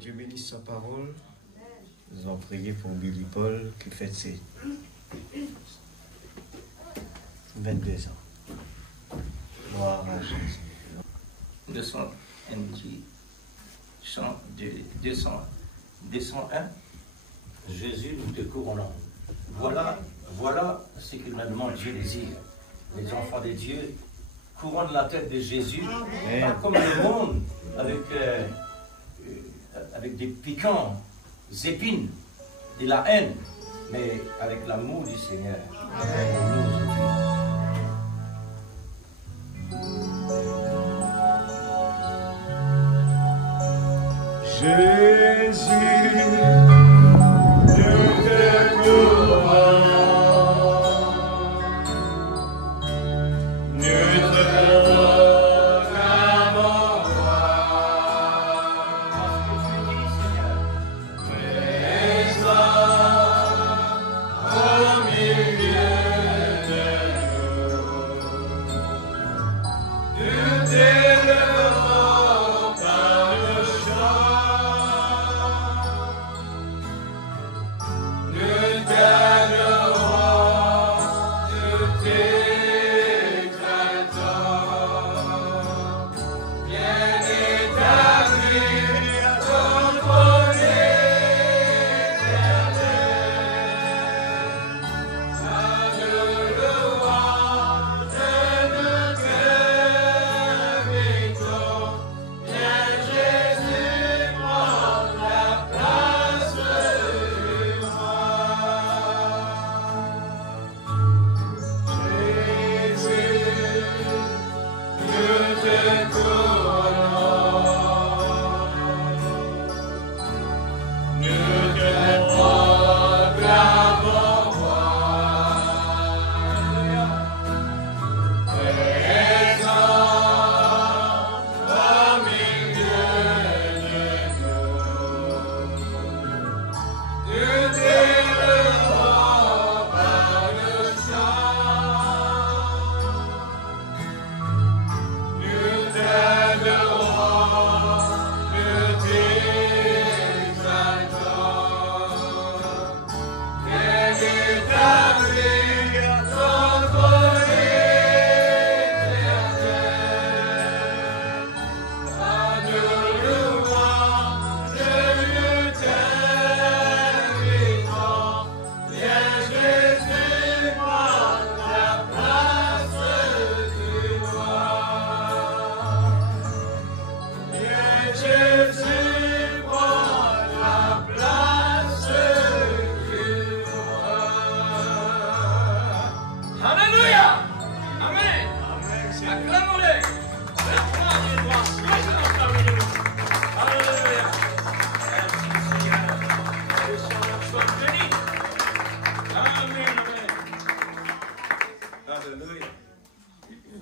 Dieu bénisse sa parole. Nous allons prier pour Billy Paul qui fête ses 22 ans. Gloire à Jésus. 201. Jésus, nous te couronnons. Voilà ce que réellement Dieu désire. Les enfants de Dieu couronnent la tête de Jésus, pas comme le monde, avec des piquants, des épines, de la haine, mais avec l'amour du Seigneur. Jésus, nous te couronnons.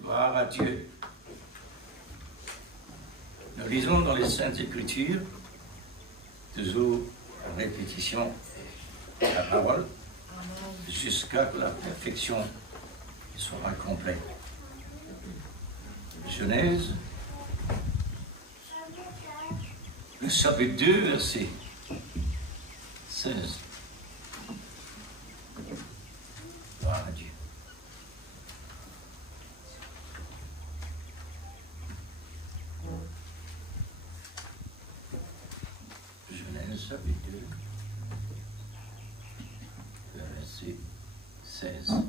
Gloire à Dieu. Nous lisons dans les Saintes Écritures, toujours en répétition de la parole, jusqu'à que la perfection soit complète. Genèse, le chapitre 2, verset 16. Gloire à Dieu. Genèse, chapitre 2, verset 16.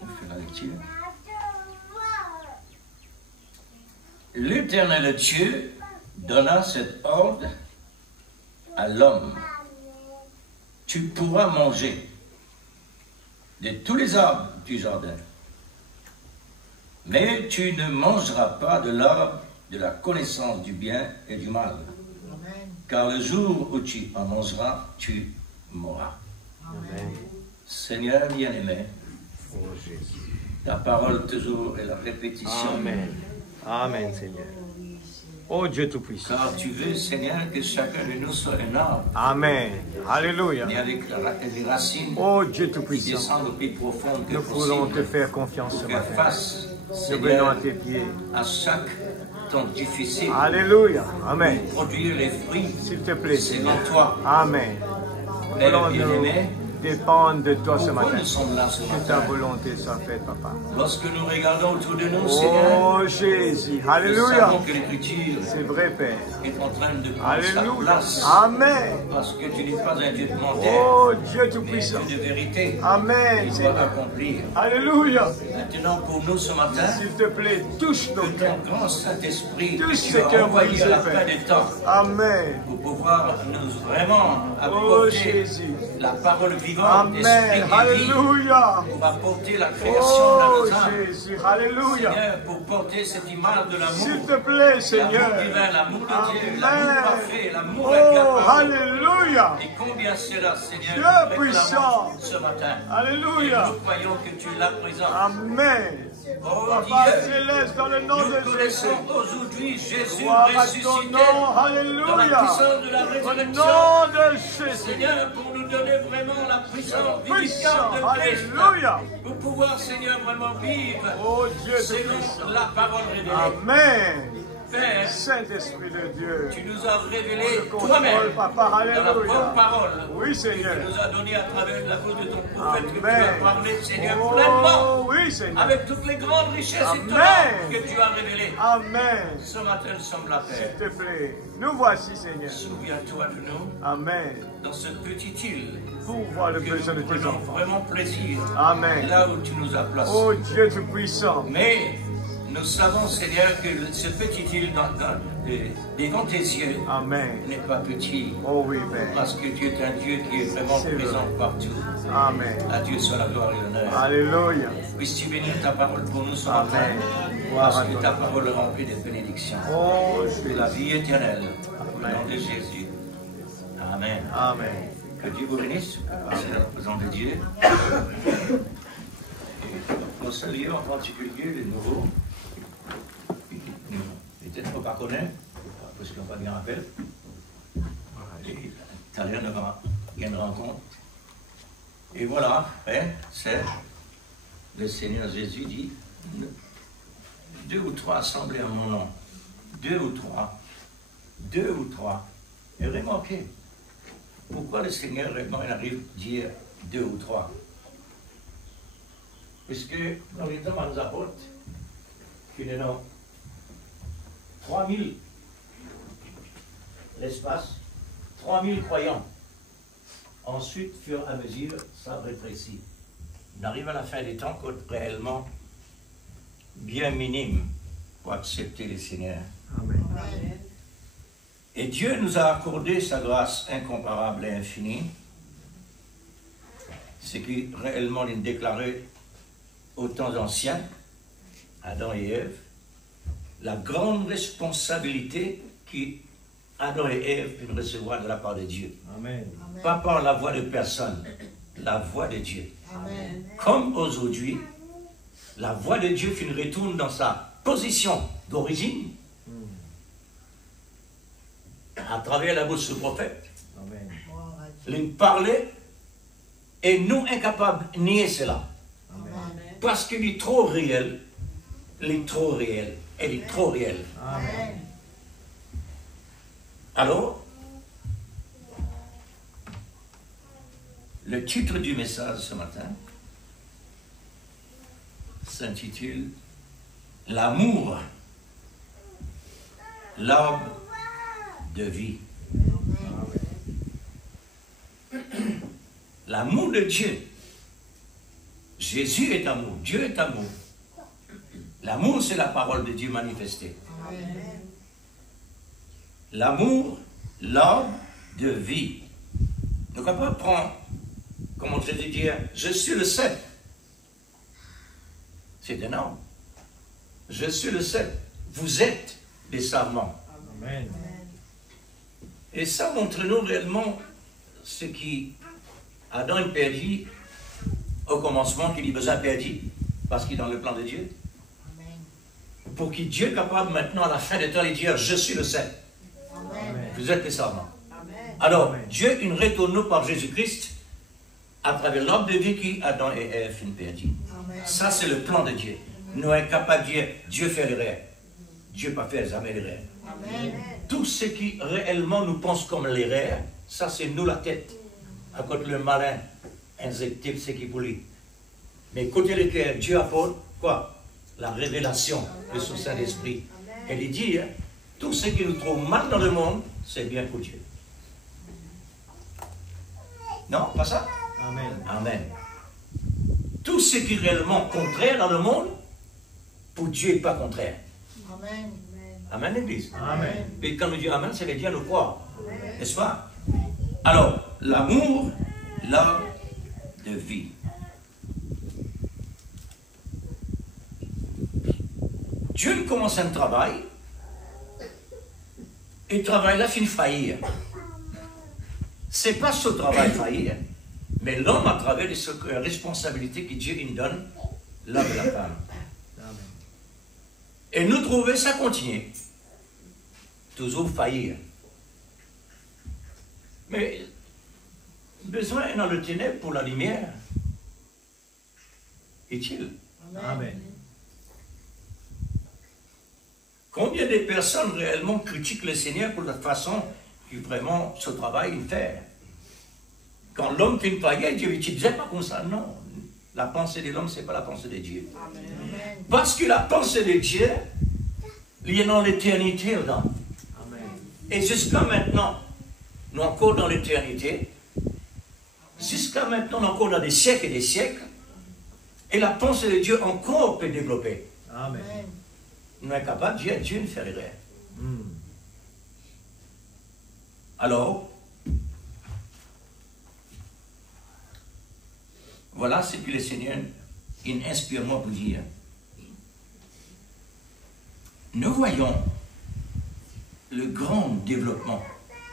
On fait la lecture. L'Éternel Dieu donna cet ordre à l'homme. Tu pourras manger de tous les arbres du jardin, mais tu ne mangeras pas de l'arbre de la connaissance du bien et du mal, car le jour où tu en mangeras, tu mourras. Amen. Seigneur bien-aimé, Oh Jésus. ta parole toujours est la répétition. Amen. Amen, Seigneur. Oh Dieu Tout-Puissant. Car tu veux, Seigneur, que chacun de nous soit un arbre, Amen. Alléluia. et avec les racines Oh Dieu qui Tout-Puissant. descendent au plus profond que Nous voulons te possible, faire confiance ce pour qu'elle matin. fasse Nous venons à tes pieds. à chaque temps difficile, Alléluia. Amen. produire les fruits S'il te plaît, selon Seigneur. toi. Amen. Père Voulons-nous bien-aimé, dépendre de toi ce pourquoi matin. nous sommes là ce Que ta matin? volonté soit faite, Papa. Lorsque nous regardons autour de nous, Seigneur, Oh Jésus. nous Alléluia. savons que l'Écriture C'est vrai, Père. est en train de prendre sa Alléluia. place. Amen. Parce que tu n'es pas un Dieu de mensonge, Oh Dieu mais un Tout-Puissant. Dieu de vérité. Amen, Il doit Seigneur. accomplir. Alléluia. Maintenant, pour nous ce matin, S'il te plaît, touche nos que cœurs. ton grand Saint-Esprit Tout que ce tu as cœurs envoyé à la brisés, fin Père. des temps Amen. pour pouvoir nous vraiment Oh apporter Jésus. la parole vivante, l'Esprit Amen. et vie, Alléluia. pour apporter la création dans Oh nos âmes. Jésus. Alléluia. Seigneur, pour porter cette image de S'il l'amour, te plaît, Seigneur. l'amour divin, l'amour de Dieu, l'amour Amen. parfait, l'amour Oh, incapable. Alléluia. Et combien cela, Seigneur, Dieu nous puissant. réclamons ce matin. Et Alléluia. nous croyons que tu l'as présent. Amen. Oh Papa Dieu, céleste, dans le nom de nous Jésus. connaissons aujourd'hui Jésus Gloire à ton ressuscité nom. dans la Alléluia. puissance de la Au résurrection. nom de Jésus. Seigneur, pour nous donner vraiment la puissance Puissant. vivifiante de Christ, Alléluia. pour pouvoir, Seigneur, vraiment vivre Oh Dieu selon Tout-Puissant. la parole révélée. Amen. Père, Saint-Esprit de Dieu. tu nous as révélé Le contrôle, toi-même Papa. dans la Alléluia. bonne parole. Oui, Seigneur. Tu nous as donné à travers la bouche de ton prophète que tu Amen. as parlé, Seigneur, pleinement, Oh oui, Seigneur. avec toutes les grandes richesses et Amen. talents que tu as révélées. Amen. Ce matin, nous sommes là, Père. S'il te plaît. Nous voici, Seigneur. Souviens-toi de nous Amen. dans ce petit île Pour voir le que besoin de nous tes prenons enfants. vraiment plaisir Amen. là où tu nous as placés. Oh Dieu Tout-Puissant. Mais nous savons, Seigneur, que ce petit île devant tes yeux Amen. n'est pas petit. Oh oui, Père. Parce que tu es un Dieu qui est vraiment C'est présent vrai. partout. Amen. À Dieu soit la gloire et l'honneur. Alléluia. Puisses-tu bénir ta parole pour nous ce matin, Amen. Gloire parce à que toi. ta parole est remplie de bénédictions. Oh De la Jésus. vie éternelle. Au Amen. nom de Jésus. Amen. Amen. Que Dieu vous bénisse. C'est la présence de Dieu. Et nous saluons en particulier les nouveaux. Peut-être pas connaître, parce qu'on n'a pas bien rappel. Et tout à l'heure, on aura une rencontre. Et voilà, hein, c'est le Seigneur Jésus dit 2 ou 3 assemblés à mon nom. 2 ou 3. 2 ou 3. Et remarquez, pourquoi le Seigneur vraiment il arrive à dire 2 ou 3? Puisque dans les temps, on nous apporte qu'il y a 3000 l'espace, 3000 croyants. Ensuite, fur et à mesure, ça rétrécit. On arrive à la fin des temps, quand réellement bien minime pour accepter le Seigneur. Amen. Et Dieu nous a accordé sa grâce incomparable et infinie, ce qui réellement est déclaré aux temps anciens, Adam et Ève, la grande responsabilité qu'Adam et Ève peuvent recevoir de la part de Dieu. Amen. Pas par la voix de personne, la voix de Dieu. Amen. Comme aujourd'hui, la voix de Dieu qui nous retourne dans sa position d'origine, à travers la bouche du prophète, Amen. il parlait et nous incapables de nier cela. Amen. Parce qu'il est trop réel, il est trop réel, elle est trop réelle. Amen. Alors, le titre du message ce matin s'intitule « L'amour, l'arbre de vie ». L'amour de Dieu. Jésus est amour, Dieu est amour. L'amour, c'est la parole de Dieu manifestée. Amen. L'amour, l'arbre de vie. Nous ne pouvons pas prendre, comme on Jésus dit, je suis le cep. C'est énorme. Je suis le cep. Vous êtes des sarments. Amen. Et ça montre-nous réellement ce qui Adam a perdu au commencement, qu'il a besoin perdu, parce qu'il est dans le plan de Dieu. Amen. Pour qu'il Dieu est capable maintenant, à la fin des temps, de dire, je suis le cep. Amen. Vous êtes les sarments. Amen. Alors, Amen. Dieu il retourne par Jésus-Christ à travers l'arbre de vie qui Adam et Ève ont perdu. Amen. Ça, c'est le plan de Dieu. Nous sommes capables de dire, Dieu fait l'erreur. Dieu ne fait jamais l'erreur. Amen. Tout ce qui réellement nous pense comme l'erreur, ça c'est nous la tête. À côté le malin, injecté, c'est qui pour lui. Mais côté le cœur, Dieu apporte quoi? La révélation de son Saint-Esprit. Elle lui dit, hein, tout ce qui nous trouve mal dans le monde, c'est bien pour Dieu. Non, pas ça? Amen. Amen. Tout ce qui est réellement contraire dans le monde, pour Dieu n'est pas contraire. Amen. Amen, l'Église. Amen. Et quand nous disons Amen, ça veut dire nous croire. N'est-ce pas? Alors, l'amour, l'arbre de vie. Dieu commence un travail, et le travail là finit faillir. Ce n'est pas ce travail faillir, mais l'homme à travers les responsabilités que Dieu lui donne, l'homme et la femme. Amen. Et nous trouver ça continue. Toujours faillir. Mais besoin dans le ténèbre pour la lumière. Est-il? Amen. Combien de personnes réellement critiquent le Seigneur pour la façon que vraiment ce travail il fait? Quand l'homme fait une païenne, Dieu ne disait pas comme ça. Non. La pensée de l'homme, ce n'est pas la pensée de Dieu. Amen. Parce que la pensée de Dieu, il est dans l'éternité dedans. Amen. Et jusqu'à maintenant, nous encore dans l'éternité. Jusqu'à maintenant, nous encore dans des siècles et des siècles. Et la pensée de Dieu encore peut développer. Amen. Amen. Nous sommes capables de dire Dieu ne fait rien. Mm. Alors, voilà ce que le Seigneur il inspire moi pour dire. Nous voyons le grand développement.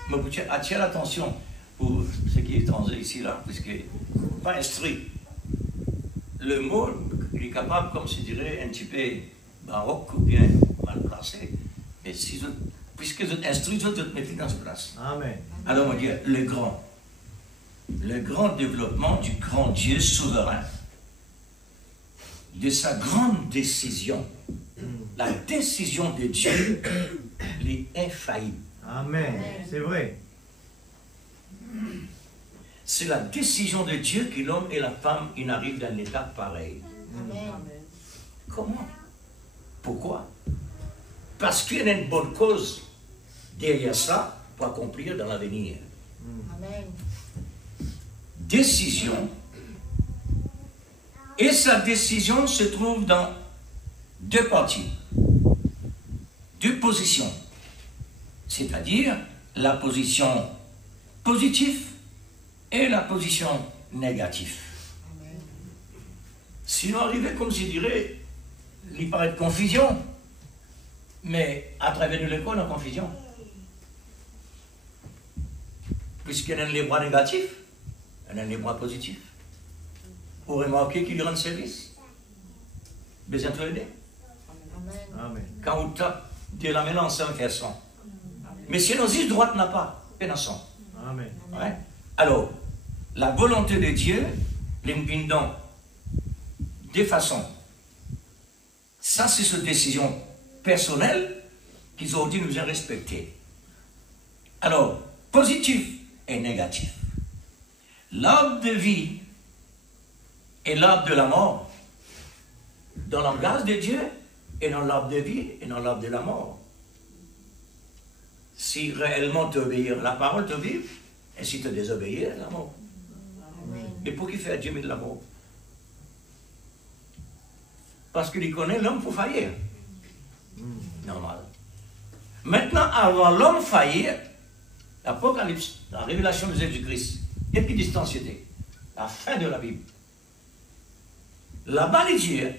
Mais vous attirez l'attention pour ce qui est étranger ici, là, puisque pas instruit. Le mot, il est capable, comme je dirais, un petit peu baroque ou bien mal placé. Mais si vous, puisque vous êtes instruit, vous êtes mettez dans cette place. Amen. Alors on va dire le grand développement du grand Dieu souverain, de sa grande décision. La décision de Dieu est infaillible. Amen. C'est vrai. C'est la décision de Dieu que l'homme et la femme ils arrivent dans l'état pareil. Amen. Comment? Pourquoi? Parce qu'il y a une bonne cause derrière ça pour accomplir dans l'avenir. Amen. Décision. Et sa décision se trouve dans deux parties, deux positions. C'est-à-dire la position positive et la position négative. Si nous arrivons, comme je dirais, il paraît de confusion, mais à travers l'école, on a confusion. Puisqu'il y a les bras négatifs, il y a les bras positifs. Vous remarquez qu'il y rend service. Besoin de l'aider. Amen. Amen. Quand vous tapez de la main ensemble, faire son. Mais si nos yeux droite n'a pas, peine son. Amen. Ouais. Alors, la volonté de Dieu, l'indépendant, de façon. Ça, c'est cette décision personnelle qu'ils ont dit nous a respectée. Alors, positif et négatif. L'arbre de vie et l'arbre de la mort, dans le langage de Dieu, et dans l'arbre de vie et dans l'arbre de la mort. Si réellement tu obéis, la parole te vive, et si tu désobéis, la mort. Amen. Et pour qui faire Dieu met de la mort? Parce qu'il connaît l'homme pour faillir. Normal. Maintenant, avant l'homme faillir, l'Apocalypse, la révélation de Jésus-Christ, équidistanciété, la fin de la Bible. Là-bas, les dieux,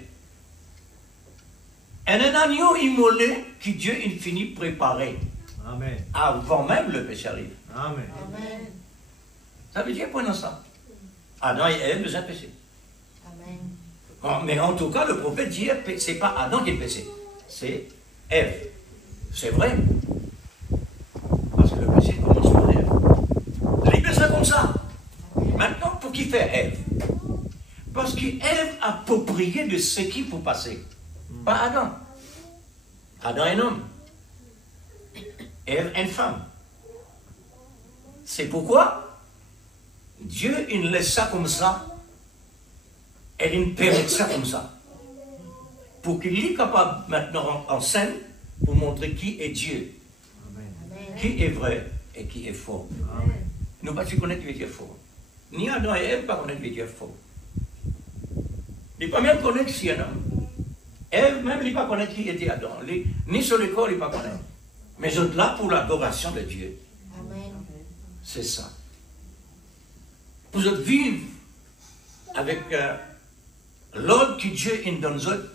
un agneau immolé que Dieu il finit préparé Amen. avant même le péché arrive. Amen. Amen. Ça veut dire quoi dans ça? Adam et Ève nous ont péché. Amen. Bon, mais en tout cas, le prophète dit ce n'est pas Adam qui est péché, c'est Ève. C'est vrai. Parce que le péché commence par Ève. Il est besoin comme ça. Maintenant, pour qui faire Ève? Parce qu'Ève a approprié de ce qui faut passer. Pas Adam. Adam est un homme. Ève est une femme. C'est pourquoi Dieu, il laisse ça comme ça. Et il permet ça comme ça. Pour qu'il soit capable maintenant en scène pour montrer qui est Dieu. Amen. Qui est vrai et qui est faux. Amen. Nous ne connaissons pas qui est faux. Ni Adam et Ève ne connaissent pas qui est faux. Ils ne connaissent pas même qui est un homme. Ève même ne connaissent pas qui était Adam. Ni sur le corps, ils ne connaissent pas. Mais ils sont là pour l'adoration de Dieu. Amen. C'est ça. Vous êtes vivre avec l'ordre que Dieu donne aux autres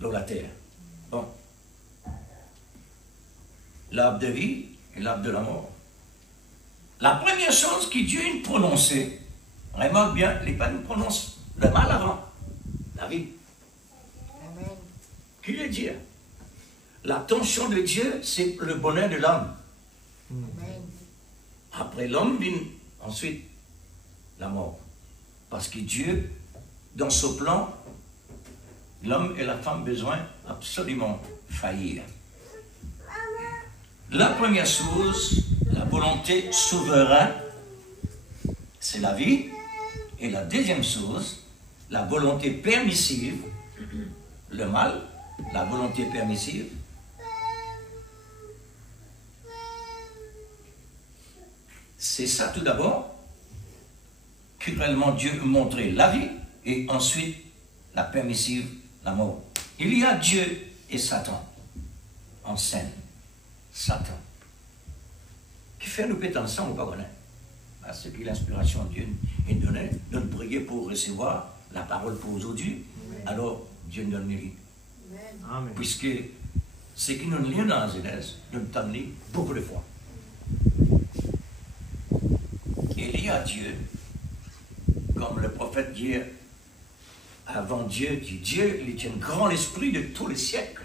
dans la terre. Bon. L'arbre de vie et l'arbre de la mort. La première chose que Dieu a prononcée, remarque bien, il pas nous prononce le mal avant, la vie. Amen. Qui est Dieu? L'attention de Dieu, c'est le bonheur de l'homme. Amen. Après l'homme vient ensuite la mort. Parce que Dieu, dans ce plan, l'homme et la femme ont besoin absolument faillir. La première chose, la volonté souveraine, c'est la vie. Et la deuxième chose, la volonté permissive, le mal, la volonté permissive. C'est ça tout d'abord, que réellement Dieu a montré la vie et ensuite la permissive, la mort. Il y a Dieu et Satan en scène. Satan. Qui fait nous péter ensemble, on ne connaît pas. C'est que l'inspiration de Dieu est donnée, de nous prier pour recevoir la parole pour aujourd'hui. Alors Dieu nous donne les Amen. puisque ce qui nous lie dans la Genèse, nous nous donne beaucoup de fois. Il y a Dieu, comme le prophète dit avant Dieu, dit Dieu, il est un grand esprit de tous les siècles.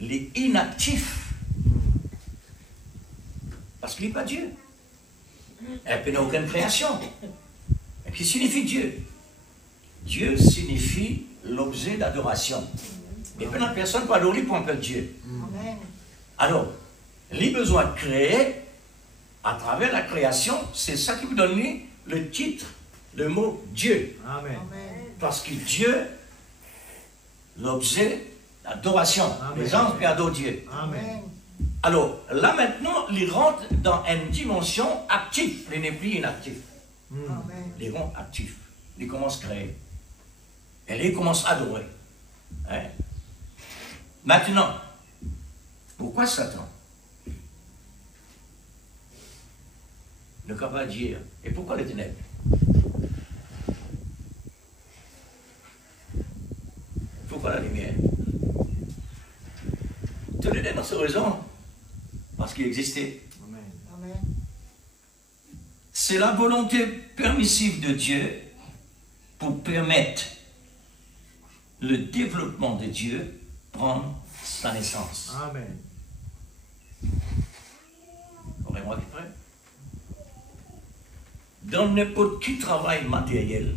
Il est inactif. Parce qu'il n'est pas Dieu. Il n'a aucune création. Et qui signifie Dieu? Dieu signifie l'objet d'adoration. Et puis la personne peut adorer pour appeler Dieu. Amen. Alors, les besoins créés à travers la création, c'est ça qui vous donne le titre, le mot Dieu. Amen. Amen. Parce que Dieu, l'objet d'adoration. Amen. Les anges peuvent adorer Dieu. Amen. Alors, là maintenant, il rentre dans une dimension active. Il n'est plus inactif. Amen. Il rentre actif. Il commence à créer. Et il commence à adorer. Hein? Maintenant, pourquoi Satan? Ne peut pas dire. Et pourquoi les ténèbres? Pourquoi la lumière? Toutes les deux dans ces raisons. Parce qu'il existait. Amen. Amen. C'est la volonté permissive de Dieu pour permettre le développement de Dieu prendre sa naissance. Amen. Aurez-moi qui prêt? Dans n'importe quel travail matériel,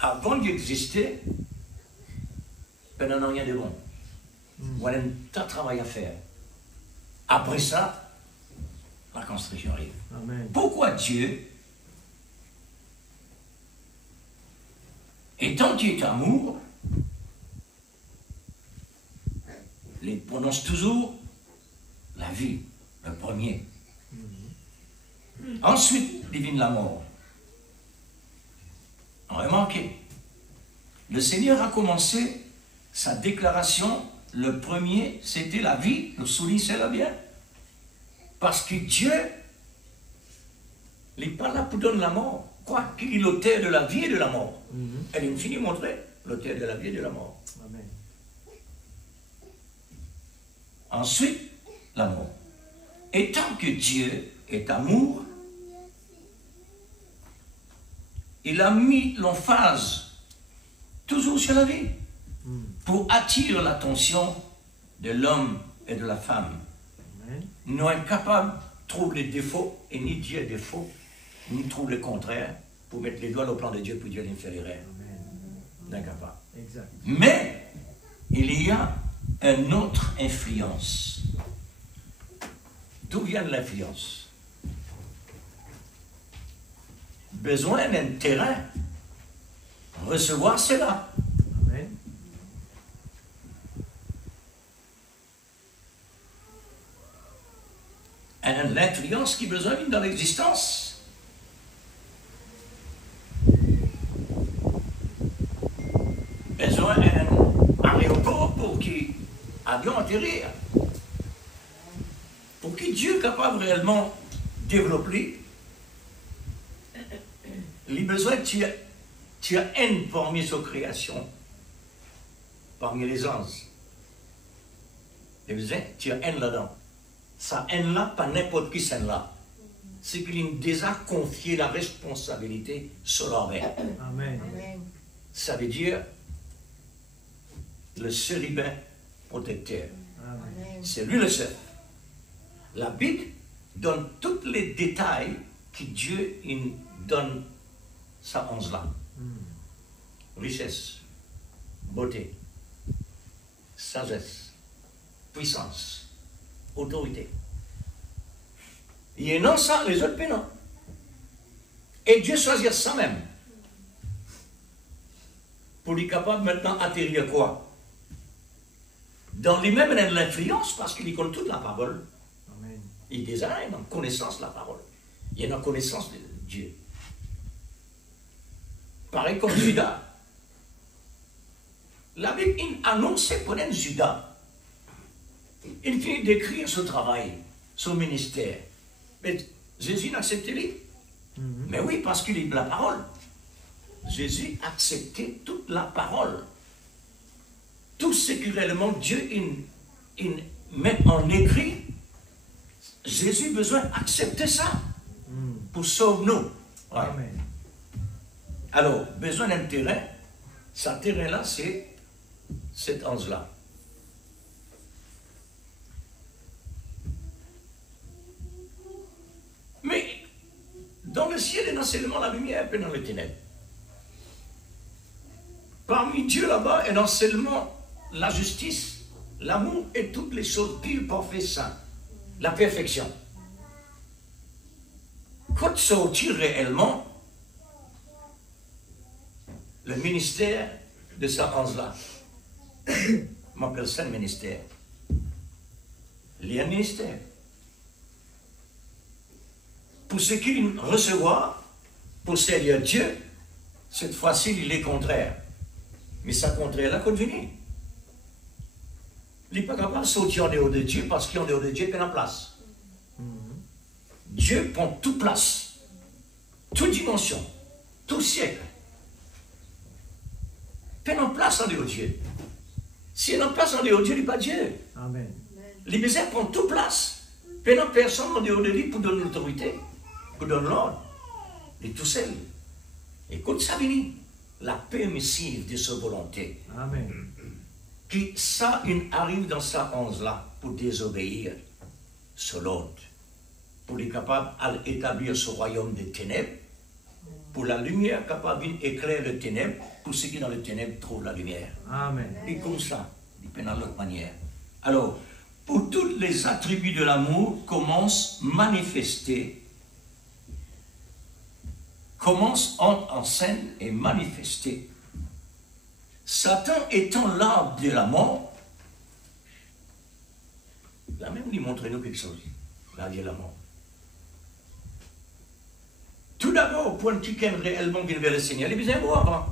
avant d'exister, il n'y a rien de bon. On a un tas de travail à faire. Après ça, la construction arrive. Amen. Pourquoi Dieu, étant qu'il est amour, il prononce toujours la vie, le premier. Ensuite, il vient la mort. Remarquez, le Seigneur a commencé sa déclaration, le premier, c'était la vie, le souligne, c'est la bien. Parce que Dieu n'est pas là pour donner la mort. Quoi qu'il est l'auteur de la vie et de la mort. Elle est finie montrer l'auteur de la vie et de la mort. Amen. Ensuite, la mort. Et tant que Dieu est amour, il a mis l'emphase toujours sur la vie pour attirer l'attention de l'homme et de la femme. Amen. Nous sommes incapables de trouver les défauts et ni Dieu est défaut, ni trouver le contraire pour mettre les doigts au plan de Dieu pour Dieu l'inférieur. D'incapable. Exact. Mais il y a une autre influence. D'où vient l'influence? Besoin d'un terrain. Recevoir cela. Amen. L'influence qui besoin dans l'existence. Besoin d'un aéroport pour qu'il avion atterrir. Pour que Dieu est capable réellement de développer les besoins que tu as haine parmi sa création, parmi les anges. Les besoins, tu as haine là-dedans. Ça haine-là, pas n'importe qui s'aime là. C'est qu'il a déjà confié la responsabilité sur leur main. Amen. Amen. Ça veut dire le chérubin protecteur. Amen. Amen. C'est lui le seul. La Bible donne tous les détails que Dieu il donne sa onze-là. Richesse, beauté, sagesse, puissance, autorité. Il y a non ça, les autres mais non. Et Dieu choisit ça même. Pour lui capable maintenant atterrir quoi? Dans lui-même, il a de l'influence parce qu'il connaît toute la parole. Amen. Il déjà a une connaissance de la parole. Il y a une connaissance de Dieu. Pareil comme Judas. La Bible annonce pour un Judas. Il finit d'écrire son travail, son ministère. Mais Jésus n'a accepté lui. Mais oui, parce qu'il est la parole. Jésus a accepté toute la parole. Tout ce que réellement Dieu il met en écrit, Jésus a besoin d'accepter ça pour sauver nous. Ouais. Amen. Alors, besoin d'un terrain, ce terrain-là, c'est cet ange-là. Mais dans le ciel, il y a seulement la lumière et dans les ténèbres. Parmi Dieu là-bas, il y a seulement la justice, l'amour et toutes les choses pures, parfaites, saintes. La perfection. Quand sortir réellement, le ministère de cet ange-là, on appelle ça le ministère. Il y a un ministère. Pour ce qu'il recevoir, pour servir Dieu, cette fois-ci, il est contraire. Mais ça contraire-là, qu'on venir. Il n'est pas capable de sortir en dehors de Dieu parce qu'en dehors de Dieu, il y a une place. Dieu prend toute place, toute dimension, tout siècle. Il y a une place en dehors de Dieu. S'il y a une place en dehors de Dieu, il n'est pas Dieu. Amen. Les misères prennent toute place. Il n'y a personne en dehors de lui pour donner l'autorité, pour donner l'ordre. Il est tout seul. Et quand ça vient, la permissive de sa volonté, Amen. qui ça il arrive dans sa onze-là pour désobéir sur l'autre, pour être capable d'établir ce royaume des ténèbres, pour la lumière capable d'éclairer les ténèbres, pour ceux qui dans les ténèbres trouvent la lumière. Amen. Et comme ça, il peut dans l'autre manière. Alors, pour tous les attributs de l'amour commencent en scène et manifestés. Satan étant l'arbre de la mort, là même il montre nous quelque chose, l'arbre de la mort. Tout d'abord, pour un qui aime réellement venir vers le Seigneur, il est besoin de voir avant.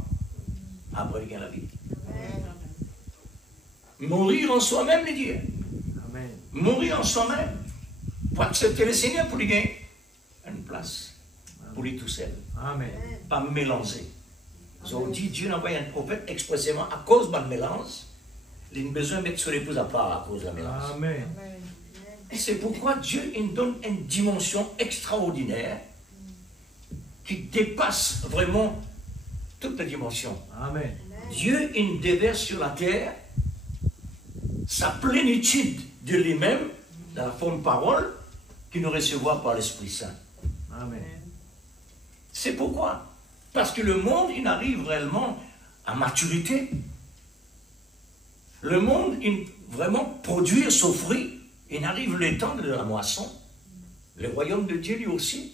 Après, il gagne la vie. Mourir en soi-même, les dire. Amen. Mourir en soi-même pour accepter le Seigneur, pour lui gagner une place, pour lui tout seul. Amen. Pas mélanger. Ils ont dit Dieu n'a envoyé un prophète expressément à cause de mélange. Il a besoin de mettre sur l'épouse à part à cause de la mélange. Amen. Et c'est pourquoi Dieu il donne une dimension extraordinaire qui dépasse vraiment toutes les dimensions. Amen. Dieu il déverse sur la terre sa plénitude de lui-même dans la forme parole qu'il nous recevra par l'Esprit Saint. Amen. C'est pourquoi. Parce que le monde, il arrive réellement à maturité. Le monde, il vraiment produire son fruit. Il arrive le temps de la moisson. Le royaume de Dieu, lui aussi.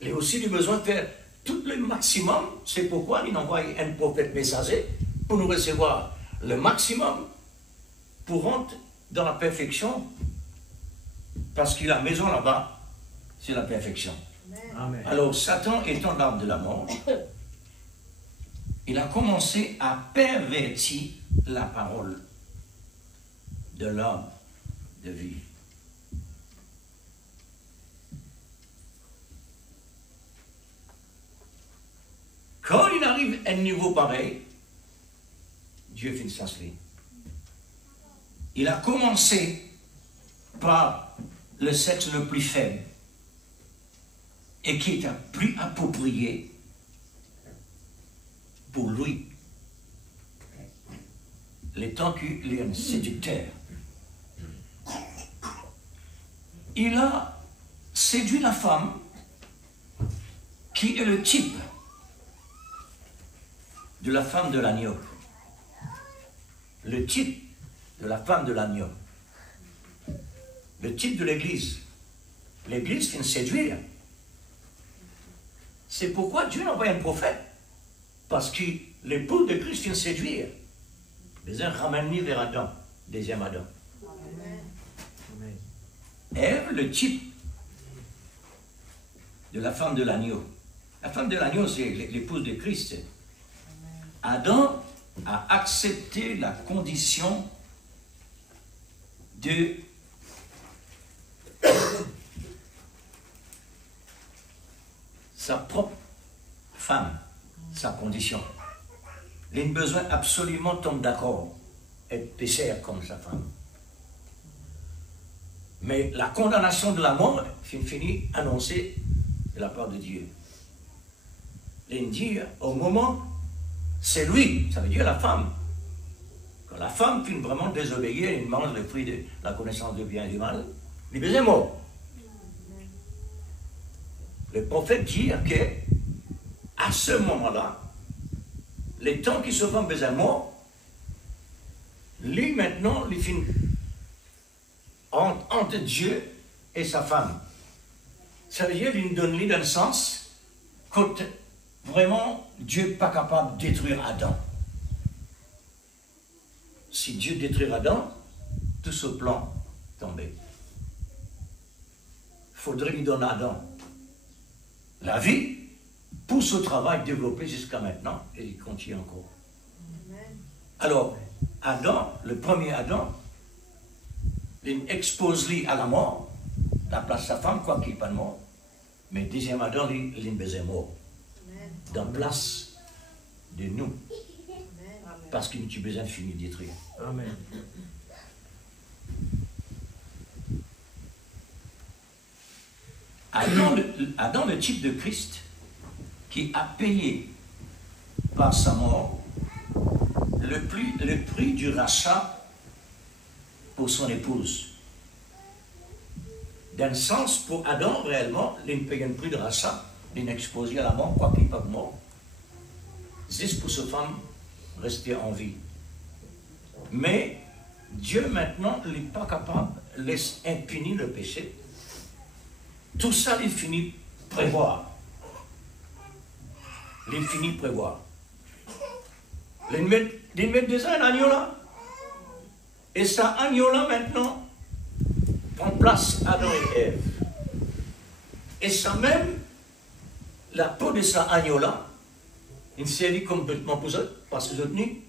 Il a aussi besoin de faire tout le maximum. C'est pourquoi il envoie un prophète messager pour nous recevoir le maximum pour rentrer dans la perfection. Parce que la maison là-bas, c'est la perfection. Amen. Alors, Satan étant l'arbre de la mort, il a commencé à pervertir la parole de l'arbre de vie. Quand il arrive à un niveau pareil, Dieu fait s'installer. Il a commencé par le sexe le plus faible et qui est le plus approprié pour lui. Le temps qu'il est un séducteur. Il a séduit la femme qui est le type de la femme de l'agneau. Le type de la femme de l'agneau. Le type de l'Église. L'Église vient séduire. C'est pourquoi Dieu envoie un prophète. Parce que l'époux de Christ vient séduire. Les uns ramènent vers Adam, deuxième Adam. Amen. Ève, le type de la femme de l'agneau. La femme de l'agneau, c'est l'épouse de Christ. Adam a accepté la condition de sa propre femme, sa condition. Il a besoin absolument de tomber d'accord, être pécheur comme sa femme. Mais la condamnation de la mort finit annoncée de la part de Dieu. Il dit, au moment, c'est lui, ça veut dire la femme. Quand la femme finit vraiment désobéir, il mange le fruit de la connaissance du bien et du mal, il est mort. Le prophète dit que à ce moment-là, les temps qui se font besoin mort, lui maintenant, il finit entre Dieu et sa femme. Ça veut dire qu'il donne lui un sens quand vraiment Dieu n'est pas capable de détruire Adam. Si Dieu détruit Adam, tout ce plan tombait. Il faudrait lui donner à Adam la vie pour ce travail développé jusqu'à maintenant et il continue encore. Alors, Adam, le premier Adam, il expose lui à la mort, la place de sa femme, quoi qu'il n'y ait pas de mort. Mais deuxième Adam, il est mort. Dans la place de nous. Parce qu'il n'a besoin de finir de détruire. Amen. Adam, le type de Christ, qui a payé par sa mort le prix du rachat pour son épouse. D'un sens, pour Adam, réellement, il paye un prix de rachat, il est exposé à la mort, quoi qu'il n'y ait pas de mort, juste pour sa femme rester en vie. Mais Dieu, maintenant, il n'est pas capable, laisse impuni le péché. Tout ça, il finit prévoir. Il finit prévoir. Il met déjà un agneau là. Et cet agneau-là, maintenant, prend place Adam et Ève. Et ça même, la peau de cet agneau-là, il servit complètement pour eux, parce que vous êtes nus.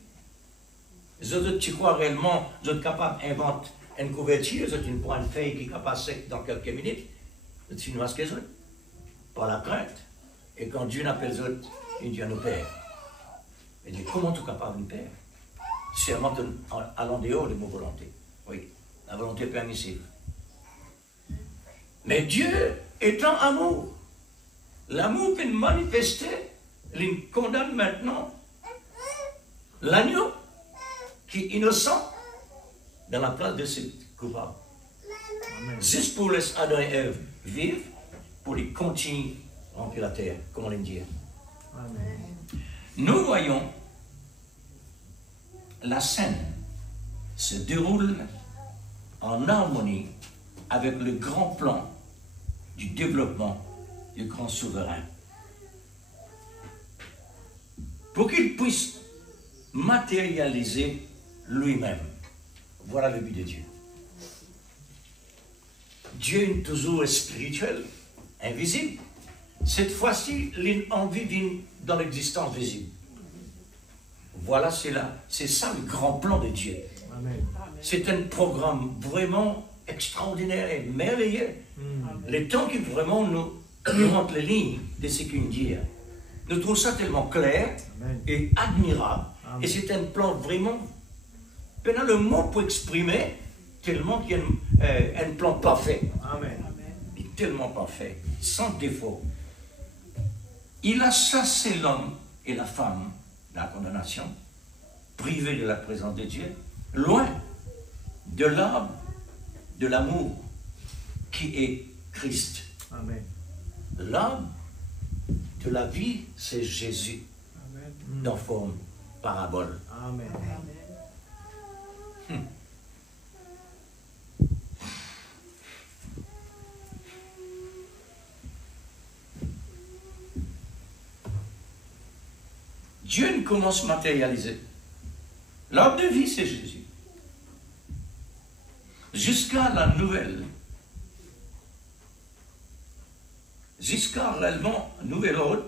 Les autres, tu crois réellement, vous êtes capables d'inventer une couverture, vous êtes une pointe de feuille qui est capable de sec dans quelques minutes, vous êtes finnois que les autres, par la crainte. Et quand Dieu appelle les autres, il dit à nos pères. Il dit, comment tu es capable de père? Seulement en allant dehors de vos volontés. Oui, la volonté permissive. Mais Dieu étant amour, l'amour qu'il manifestait, il condamne maintenant l'agneau qui est innocent dans la place de ce coupable. Juste pour laisser Adam et Ève vivre, pour les continuer à remplir la terre, comme on l'a dit. Amen. nous voyons la scène se déroule en harmonie avec le grand plan du développement du grand souverain. Pour qu'il puisse matérialiser lui-même. Voilà le but de Dieu. Dieu est toujours spirituel, invisible. Cette fois-ci, l'envie vient dans l'existence visible. Voilà, c'est ça le grand plan de Dieu. Amen. C'est un programme vraiment extraordinaire et merveilleux. Le temps qui vraiment nous montre les lignes de ce qu'il dit. Nous trouvons ça tellement clair Amen. et admirable. Amen. Et c'est un plan vraiment... Maintenant, le mot pour exprimer tellement qu'il y a un plan parfait. Amen. Il est tellement parfait, sans défaut. Il a chassé l'homme et la femme de la condamnation, privés de la présence de Dieu, loin de l'arbre de l'amour qui est Christ. Amen. L'arbre de la vie, c'est Jésus, Amen. dans forme parabole. Amen. Dieu ne commence à matérialiser. L'arbre de vie, c'est Jésus. Jusqu'à la nouvelle. Jusqu'à réellement nouvelle ordre,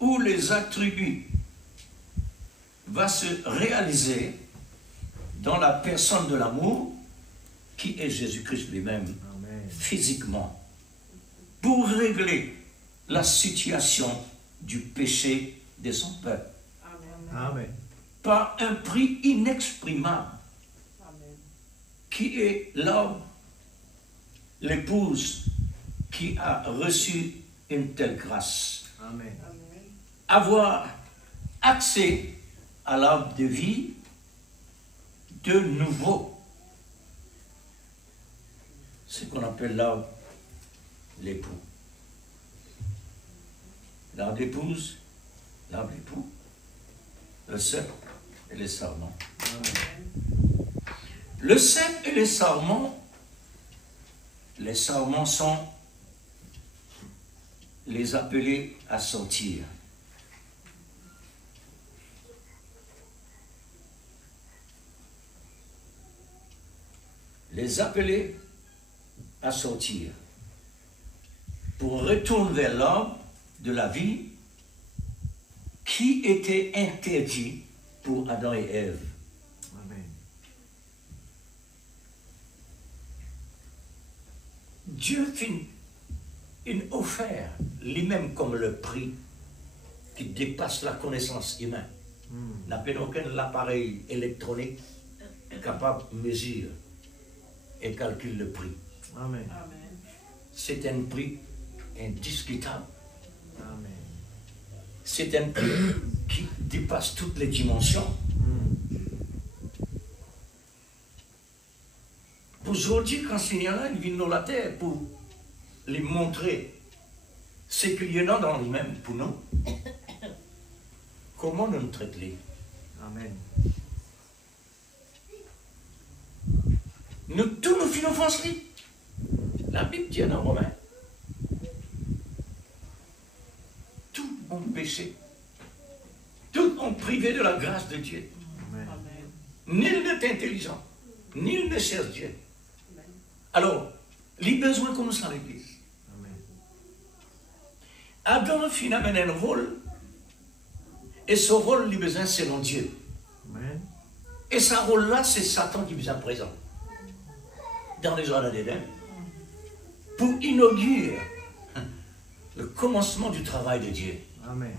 où les attributs vont se réaliser dans la personne de l'amour, qui est Jésus-Christ lui-même, Amen. physiquement, pour régler la situation du péché de son peuple, Amen. par un prix inexprimable, qui est l'homme, l'épouse qui a reçu une telle grâce. Amen. Avoir accès à l'arbre de vie de nouveau. Ce qu'on appelle l'arbre l'époux. L'arbre l'épouse, l'arbre l'époux, le cep et les sarments. Le cep et les sarments sont les appelés à sortir. Les appeler à sortir pour retourner vers l'arbre de la vie qui était interdit pour Adam et Ève. Amen. Dieu fait une offert, lui-même comme le prix qui dépasse la connaissance humaine. N'a pas aucun appareil électronique capable de mesurer et calculer le prix. Amen. C'est un prix indiscutable. Amen. C'est un prix qui dépasse toutes les dimensions. Aujourd'hui, quand Seigneur il vient dans la terre pour lui montrer ce qu'il y en a dans lui-même pour nous, comment nous traiter? Amen. Nous tous nous faisons offense. La Bible dit dans Romains. Tous ont péché. Tous ont privé de la grâce de Dieu. Amen. Nul n'est intelligent. Nul ne cherche Dieu. Alors, les besoins comme ça l'Église. Amen. Adam finalement a un rôle. Et ce rôle, les besoins, c'est dans Dieu. Amen. Et ce rôle-là, c'est Satan qui est présent. Dans les jardins d'Éden. Pour inaugurer le commencement du travail de Dieu. Amen.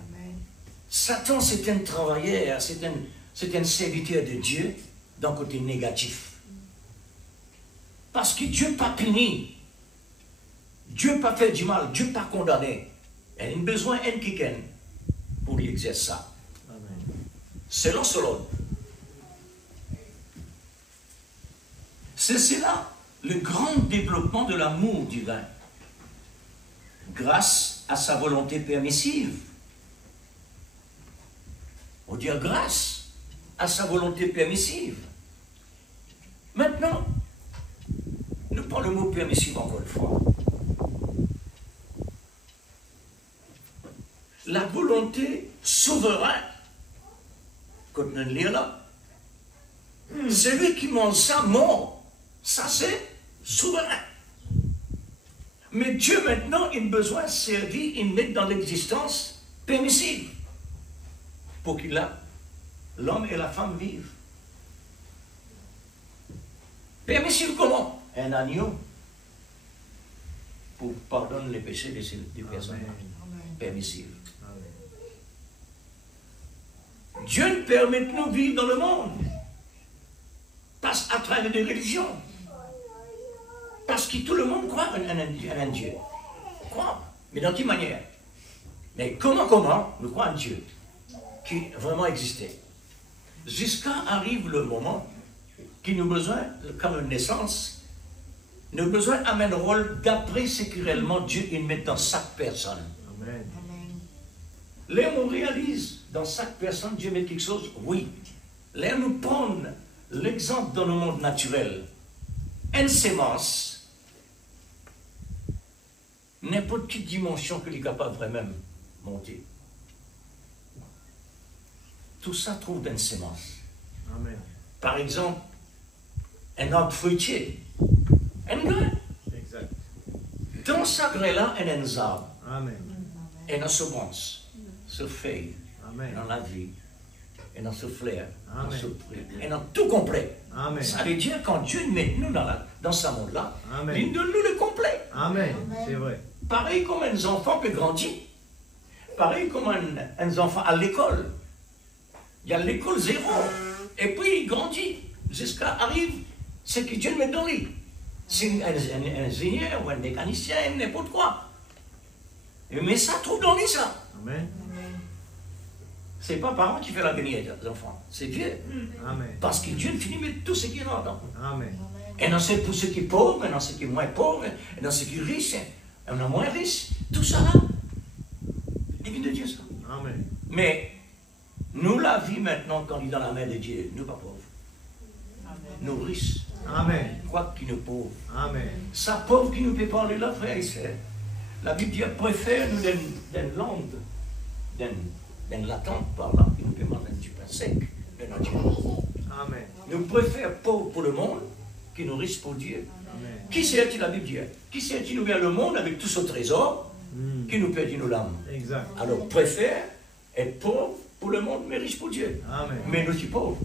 Satan, c'est un travailleur, c'est un serviteur de Dieu d'un côté négatif. Parce que Dieu n'a pas puni. Dieu n'a pas fait du mal. Dieu n'a pas condamné. Il a besoin d'un quelqu'un pour lui exercer ça. Amen. Selon Solon. C'est cela le grand développement de l'amour divin. Grâce à sa volonté permissive. dire grâce à sa volonté permissive. Maintenant, nous prenons le mot permissive encore une fois. La volonté souveraine, quand nous lisons là, celui qui mange ça mort, ça c'est souverain. Mais Dieu maintenant, il a besoin de servir, il met dans l'existence permissive pour qu'il l'homme et la femme vivent. Permissive comment? Un agneau pour pardonner les péchés des personnes. Permissive. Dieu nous permet de nous vivre dans le monde. Parce à travers des religions. Parce que tout le monde croit en un Dieu. Croit. Mais dans quelle manière? Mais comment nous croyons en Dieu qui vraiment existait? Jusqu'à arrive le moment qui nous besoin, comme une naissance, nous avons besoin d'amener le rôle d'après ce que réellement Dieu il met dans chaque personne. Amen. Là, on réalise dans chaque personne, Dieu met quelque chose, oui. Là, nous prenons l'exemple dans le monde naturel. Une sémence, n'importe quelle dimension qu'il est capable vraiment monter. Tout ça trouve dans une sémence. Amen. Par exemple, un arbre fruitier, un grain. Exact. Dans ce grain-là, il y a un arbre, Amen. et une semence, ce feuille, Amen. dans la vie, et dans ce flair, dans Amen. ce fruit, et dans tout complet. Amen. Ça veut dire quand Dieu met nous dans ce monde-là, Amen. il donne nous le complet. Amen. C'est vrai. Pareil comme un enfant peut grandir. Pareil comme un enfant à l'école. Il y a l'école zéro. Et puis il grandit jusqu'à arrive ce que Dieu met dans lui. C'est un ingénieur ou un mécanicien, n'importe quoi. Mais ça trouve dans lui ça. Amen. C'est pas parent qui fait la bénie des enfants. C'est Dieu. Amen. Parce que Dieu finit met tout ce qui est là-dedans. Amen. Et dans pour ceux qui sont pauvres, et dans ceux qui sont moins pauvres, et dans ceux qui sont riches, et dans moins riches, tout ça là, divine de Dieu ça. Amen. Mais nous la vie maintenant quand il est dans la main de Dieu, nous pas pauvres. Nous riches, Amen. quoi qu'il nous pauvres. Amen. Ça pauvre qui nous peut parler là, frère et sœur. La Bible dit préfère nous d'une langue, d'un latin parlant, qui nous demande du pain sec, de naturel. Amen. Nous préférons pauvres pour le monde, qui nous riches pour Dieu. Amen. Qui c'est-il la Bible dit? Qui c'est-il nous vient le monde avec tout ce trésor qui nous perdit nos larmes? Exact. Alors préfère être pauvre pour le monde, mais riche pour Dieu. Amen. Mais nous sommes pauvres.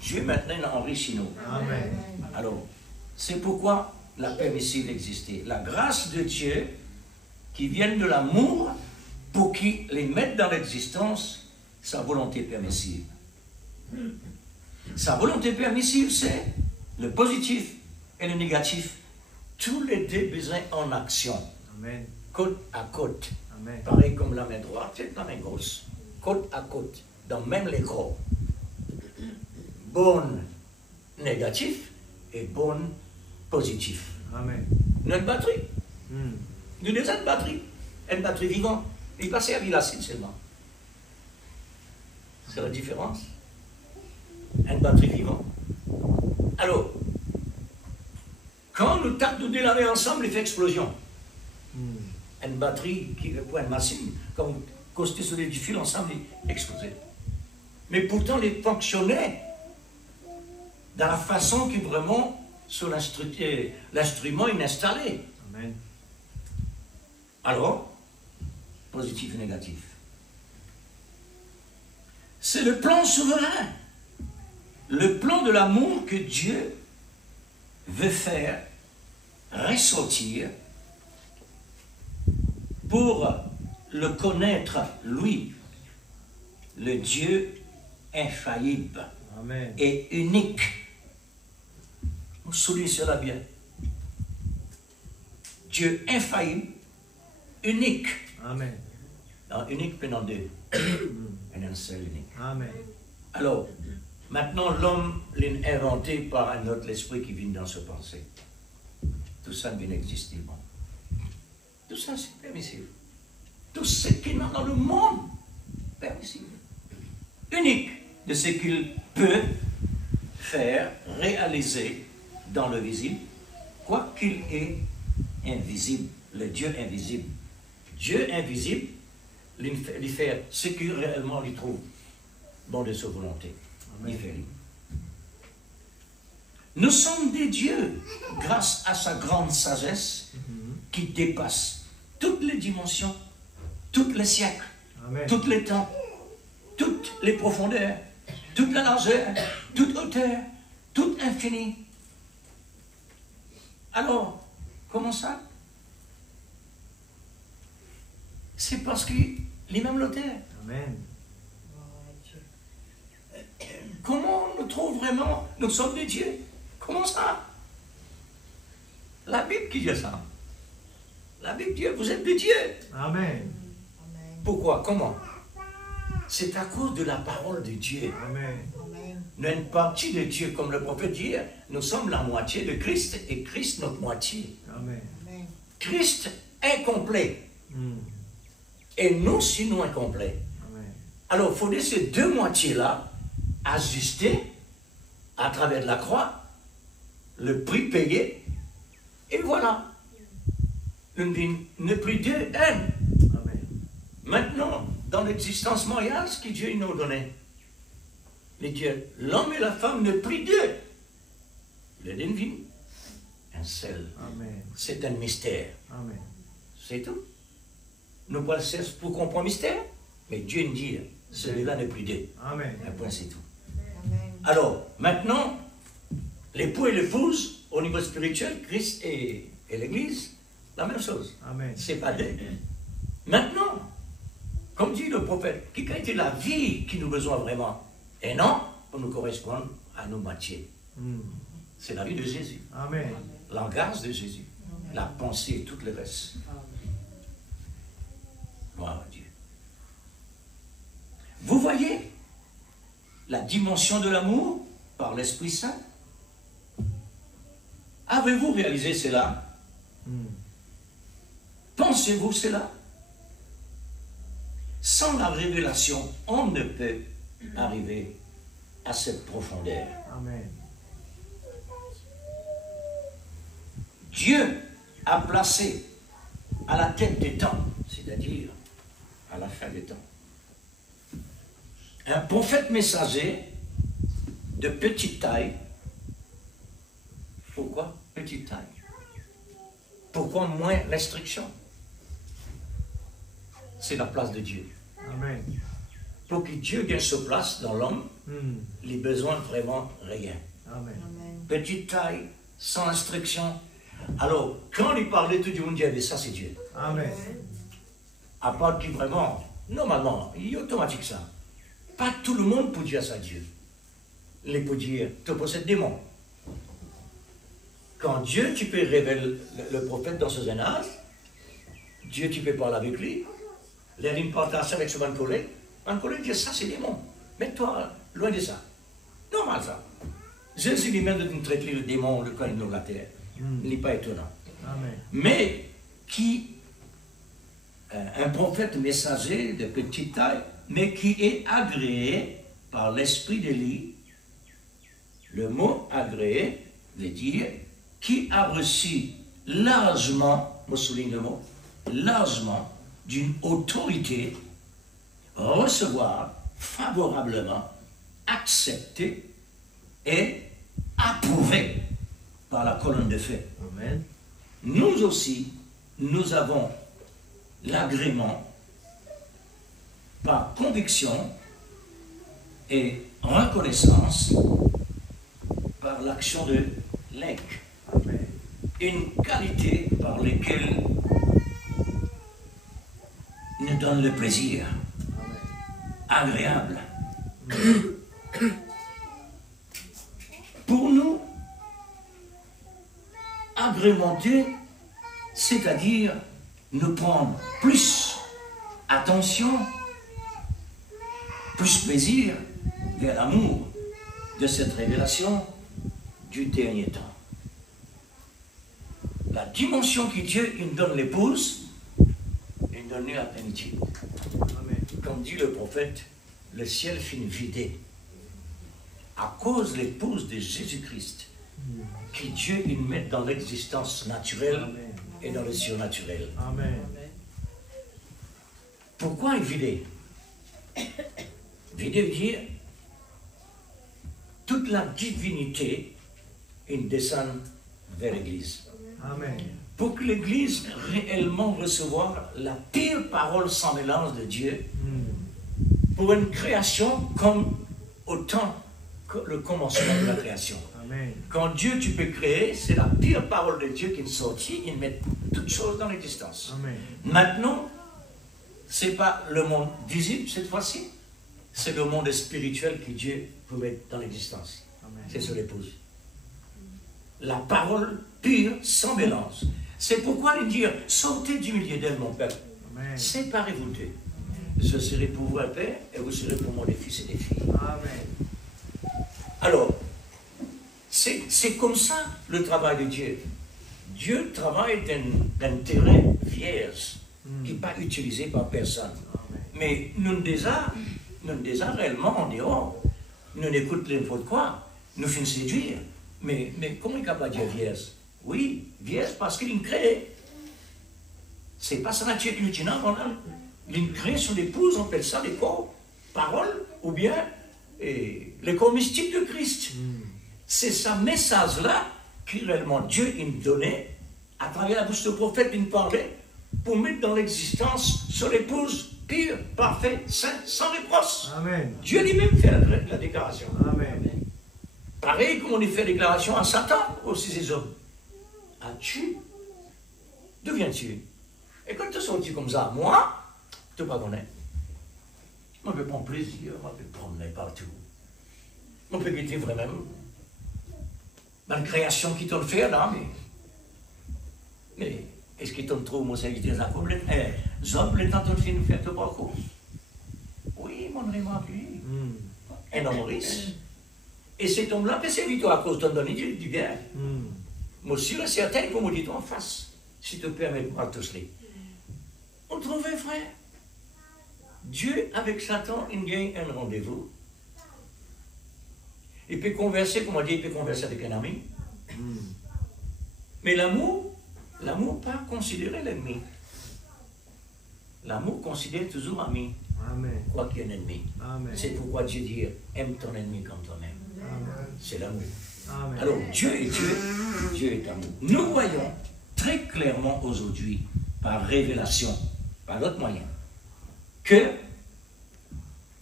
Dieu maintenant enrichit nous. Amen. Alors, c'est pourquoi la permissive existait. La grâce de Dieu qui vient de l'amour pour qu'il les mette dans l'existence sa volonté permissive. Sa volonté permissive, c'est le positif et le négatif. Tous les deux besoin en action, Amen. côte à côte. Amen. Pareil comme la main droite et la main gauche. Côte à côte, dans même les corps. Bonne négatif et bonne positif. Amen. Notre batterie, Hmm. nous avons une batterie vivante. Il passe à l'acide seulement. C'est la différence. Une batterie vivante. Alors, quand nous tapons nous délaver ensemble, il fait explosion. Hmm. Une batterie qui est une machine, quand vous costez sur du fil ensemble, il explose. Mais pourtant, il fonctionnait dans la façon qui vraiment sur l'instrument est installé. Amen. Alors, positif et négatif. C'est le plan souverain, le plan de l'amour que Dieu veut faire ressortir pour le connaître, lui, le Dieu infaillible Amen. et unique. Vous soulignez cela bien. Dieu infaillible, unique. Amen. Non, unique, mais non deux. Et un seul unique. Amen. Alors, maintenant, l'homme l'a inventé par un autre esprit qui vient dans ce pensée. Tout ça vient d'exister. Bon. Tout ça, c'est permissible. Tout ce qui est dans le monde, permissible. unique de ce qu'il peut faire, réaliser dans le visible, quoi qu'il est invisible, le Dieu invisible. Dieu invisible, lui fait ce qu'il réellement lui trouve bon de sa volonté. Il fait lui. Nous sommes des dieux grâce à sa grande sagesse qui dépasse toutes les dimensions, tous les siècles, tous les temps, toutes les profondeurs, toute la largeur, toute hauteur, tout infini. Alors, comment ça? C'est parce qu'il est même l'auteur. Amen. Comment on nous trouve vraiment? Nous sommes des dieux. Comment ça? La Bible qui dit ça. La Bible dit, vous êtes des dieux. Amen. Pourquoi? Comment? C'est à cause de la parole de Dieu. Amen. Nous sommes une partie de Dieu, comme le prophète dit, nous sommes la moitié de Christ et Christ notre moitié. Amen. Christ incomplet. Et nous, si nous incomplets. Amen. Alors, il faudrait ces deux moitiés-là ajuster à travers de la croix, le prix payé, et voilà. Ne plus deux, un. Amen. Maintenant, dans l'existence moyenne, ce que Dieu nous a donné, les dieux, l'homme et la femme ne plus deux. Le divin, un seul. Amen. C'est un mystère. Amen. C'est tout. Nous pas le cesse pour comprendre le mystère, mais Dieu nous dit, celui-là n'est plus deux. Amen. Un point, c'est tout. Alors, maintenant, l'époux et l'épouse, au niveau spirituel, Christ et l'Église, la même chose. Amen. C'est pas deux. Maintenant, comme dit le prophète, qui a été la vie qui nous besoin vraiment, et non pour nous correspondre à nos moitiés. C'est la vie de Jésus. Amen. Langage de Jésus. La pensée et tout le reste. Gloire à Dieu. Vous voyez la dimension de l'amour par l'Esprit Saint? Avez-vous réalisé cela? Pensez-vous cela? Sans la révélation, on ne peut arriver à cette profondeur. Amen. Dieu a placé à la tête des temps, c'est-à-dire à la fin des temps, un prophète messager de petite taille. Pourquoi petite taille? Pourquoi moins l'instruction? C'est la place de Dieu. Amen. Pour que Dieu gagne sa place dans l'homme, les besoins vraiment rien. Amen. Petite taille, sans instruction. Alors, quand il parlait, tout le monde disait, ça c'est Dieu. Amen. À part qui vraiment, normalement, il est automatique ça. Pas tout le monde peut dire ça à Dieu. Il peut dire, tu possèdes des démons. Quand Dieu, tu peux révéler le prophète dans ce âge, Dieu, tu peux parler avec lui, il partage avec son collègue dit, ça c'est démon. Mets-toi loin de ça. Normal ça. Jésus lui-même de traiter le démon, le coin de la terre. Il n'est pas étonnant. Amen. Mais qui, un prophète messager de petite taille, mais qui est agréé par l'esprit de lui, le mot agréé veut dire qui a reçu largement, je souligne le mot, largement d'une autorité, recevoir favorablement, accepter et approuver par la colonne de feu. Amen. Nous aussi, nous avons l'agrément par conviction et reconnaissance par l'action de l'Inc. Amen. Une qualité par laquelle nous donne le plaisir, agréable. Pour nous, agrémenter, c'est-à-dire nous prendre plus attention, plus plaisir vers l'amour de cette révélation du dernier temps. La dimension que Dieu il donne l'épouse, il donne à la plénitude. Amen. Comme dit le prophète, le ciel finit vidé à cause de l'épouse de Jésus-Christ, qui Dieu il met dans l'existence naturelle Amen. et dans le surnaturel. Amen. Pourquoi il est vidé? Vidé veut dire toute la divinité il descend vers l'Église. Amen. Pour que l'Église réellement recevoir la pire parole sans mélange de Dieu, pour une création comme au temps que le commencement de la création. Amen. Quand Dieu tu peux créer, c'est la pire parole de Dieu qui est sortie, il met toutes choses dans l'existence. Amen. Maintenant, ce n'est pas le monde visible cette fois-ci, c'est le monde spirituel que Dieu peut mettre dans l'existence. Amen. C'est sur l'épouse. La parole pure, sans mélange. C'est pourquoi il dit, sortez du milieu d'elle, mon peuple. Amen. Séparez-vous d'eux. Je serai pour vous un père et vous serez pour moi des fils et des filles. Amen. Alors, c'est comme ça le travail de Dieu. Dieu travaille d'un terrain vierge qui n'est pas utilisé par personne. Amen. Mais nous déjà réellement en dehors. Nous n'écoutons n'importe quoi. Nous finissons séduire. Mais comment il peut dire vierge? Oui, vierge parce qu'il est créé. C'est pas sa nature lutinante. Il crée son épouse, on appelle ça les corps, paroles, ou bien les corps mystiques de Christ. C'est ce message-là que réellement Dieu il donnait à travers la bouche du prophète, il parlait pour mettre dans l'existence son épouse pure, parfaite, sainte, sans reproche. Amen. Dieu lui-même fait la déclaration. Amen. Pareil comme on fait déclaration à Satan, aussi ces hommes. As-tu? D'où viens-tu? Et quand tu es sorti comme ça, moi, tu ne pas connais. On peut prendre plaisir, on peut promener partout. On peut quitter vraiment. Dans la création qui t'ont fait là, mais est-ce qu'ils t'ont trouvé, moi, c'est éviter la complète? Job, le temps de nous faire tout parcours. Oui, mon remarque, lui. Un homme riche. Et cet homme-là peut servir à cause de ton donner du bien. Moi, sûr et certain, pour me dire en face, si tu permets de moi tous les. On trouvait, frère. Dieu, avec Satan, il gagne un rendez-vous. Il peut converser, comme on dit, il peut converser avec un ami. Mais l'amour pas considérer l'ennemi. L'amour considère toujours ami, Amen. quoi qu'il y ait un ennemi. Amen. C'est pourquoi Dieu dit, aime ton ennemi comme toi-même. Amen. C'est l'amour. Amen. Alors, Dieu est Dieu, Dieu est amour. Nous voyons très clairement aujourd'hui, par révélation, par d'autres moyens, que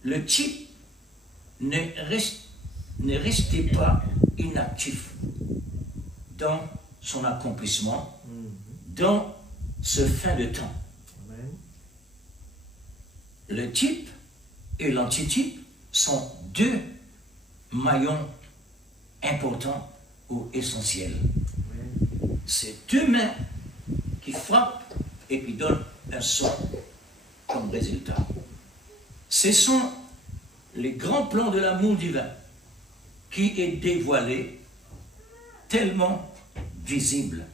le type ne restait pas inactif dans son accomplissement, dans ce fin de temps. Amen. Le type et l'antitype sont deux maillons importants ou essentiels. Amen. C'est deux mains qui frappent et qui donnent un son comme résultat. Ce sont les grands plans de l'amour divin qui est dévoilé tellement visible.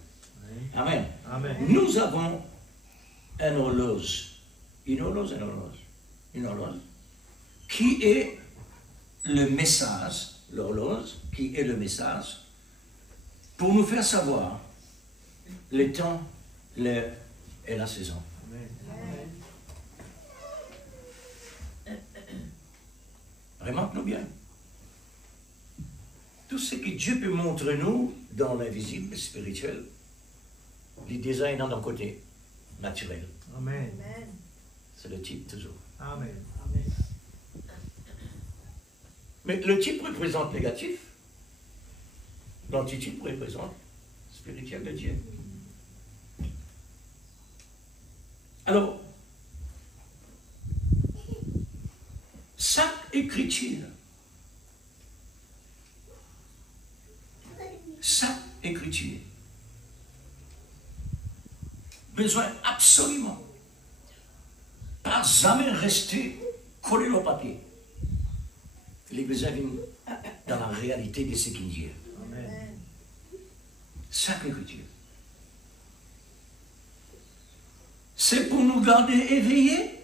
Amen. Amen. Nous avons une horloge, qui est le message, l'horloge, qui est le message, pour nous faire savoir le temps, l'heure et la saison. Amen. Remarque-nous bien. Tout ce que Dieu peut montrer nous dans l'invisible spirituel, il design dans un côté naturel. Amen. C'est le type toujours. Amen. Mais le type représente négatif, l'antitype représente spirituel de Dieu. Alors, chaque écriture, besoin absolument, pas jamais rester collé au papier. Les besoins viennent dans la réalité de ce qu'il dit. Amen. Chaque écriture. C'est pour nous garder éveillés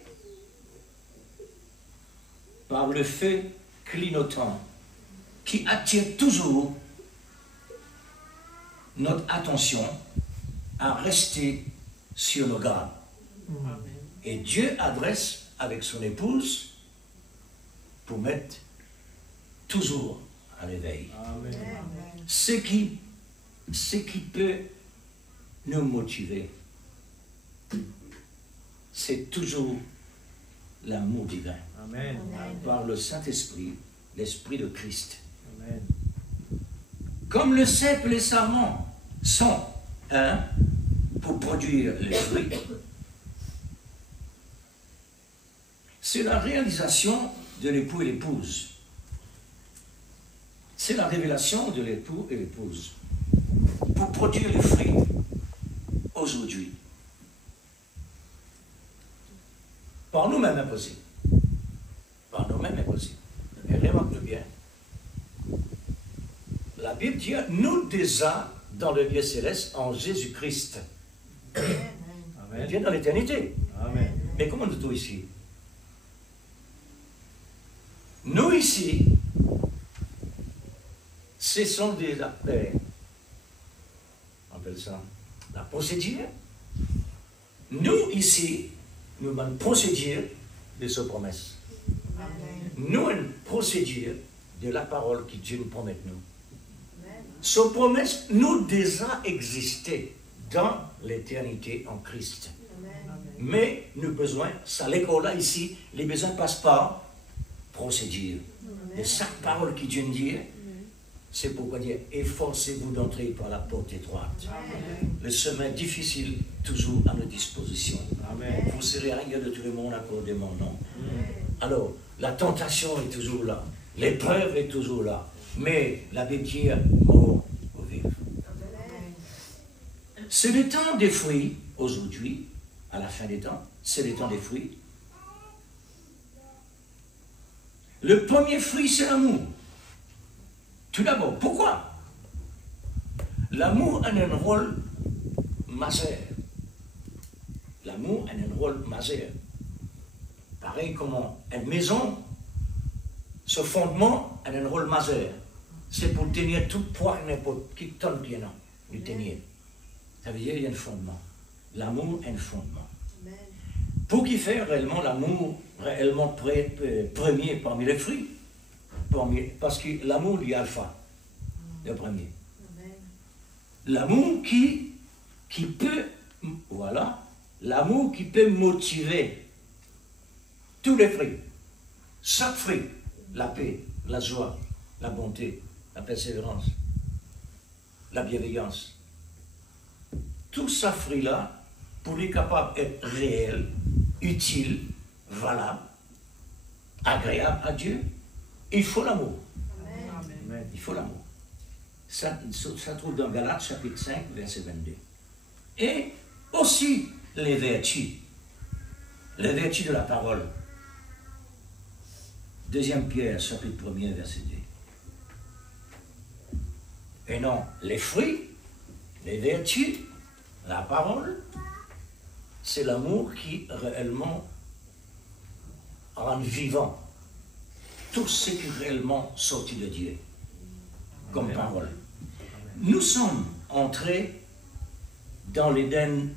par le feu clignotant qui attire toujours notre attention à rester sur nos gardes. Et Dieu adresse avec son épouse pour mettre toujours à l'éveil. Amen. Ce qui peut nous motiver, c'est toujours l'amour divin Amen. par le Saint-Esprit, l'Esprit de Christ. Amen. Comme le cèpe et les sarments sont un pour produire les fruits, c'est la réalisation de l'époux et l'épouse. C'est la révélation de l'époux et l'épouse pour produire les fruits aujourd'hui. Par nous-mêmes impossible. Par nous-mêmes impossible. Et remarque bien, la Bible dit, nous déjà dans le lieu céleste en Jésus-Christ. Amen. Dieu dans l'éternité. Amen. Mais comment nous tous ici? Nous ici, ce sont des on appelle ça la procédure. Nous ici, nous avons une procédure de sa promesse. Nous une procédure de la parole que Dieu nous promet nous. Sa promesse nous déjà existé dans l'éternité en Christ. Mais nous avons besoin, ça l'école là ici, les besoins passent par procédure. Et chaque parole que Dieu nous dit, c'est pourquoi dire efforcez-vous d'entrer par la porte étroite. Le chemin difficile toujours à nos dispositions. Amen. Vous serez rien de tout le monde accordé mon nom. Alors, la tentation est toujours là. L'épreuve est toujours là. Mais la Bible dit mort au vif. C'est le temps des fruits aujourd'hui, à la fin des temps, c'est le temps des fruits. Le premier fruit, c'est l'amour. Tout d'abord, pourquoi? L'amour a un rôle majeur. L'amour a un rôle majeur. Pareil comme une maison, ce fondement a un rôle majeur. C'est pour tenir tout poids, n'importe qui tonne qu'il y en a, le tenir. Ça veut dire qu'il y a un fondement. L'amour a un fondement. Pour qui fait réellement l'amour, réellement premier parmi les fruits. Parce que l'amour est alpha, le premier. L'amour qui peut, voilà, l'amour qui peut motiver tous les fruits. Chaque fruit, la paix, la joie, la bonté, la persévérance, la bienveillance. Tout ce fruit-là, pour être capable d'être réel, utile, valable, agréable à Dieu, il faut l'amour. Amen. Il faut l'amour. Ça trouve dans Galates chapitre 5, verset 22. Et aussi les vertus de la parole. 2 Pierre chapitre 1er, verset 2. Et non, les fruits, les vertus, la parole, c'est l'amour qui réellement rend vivant tout ce qui est réellement sorti de Dieu, comme Amen. parole. Nous sommes entrés dans l'Éden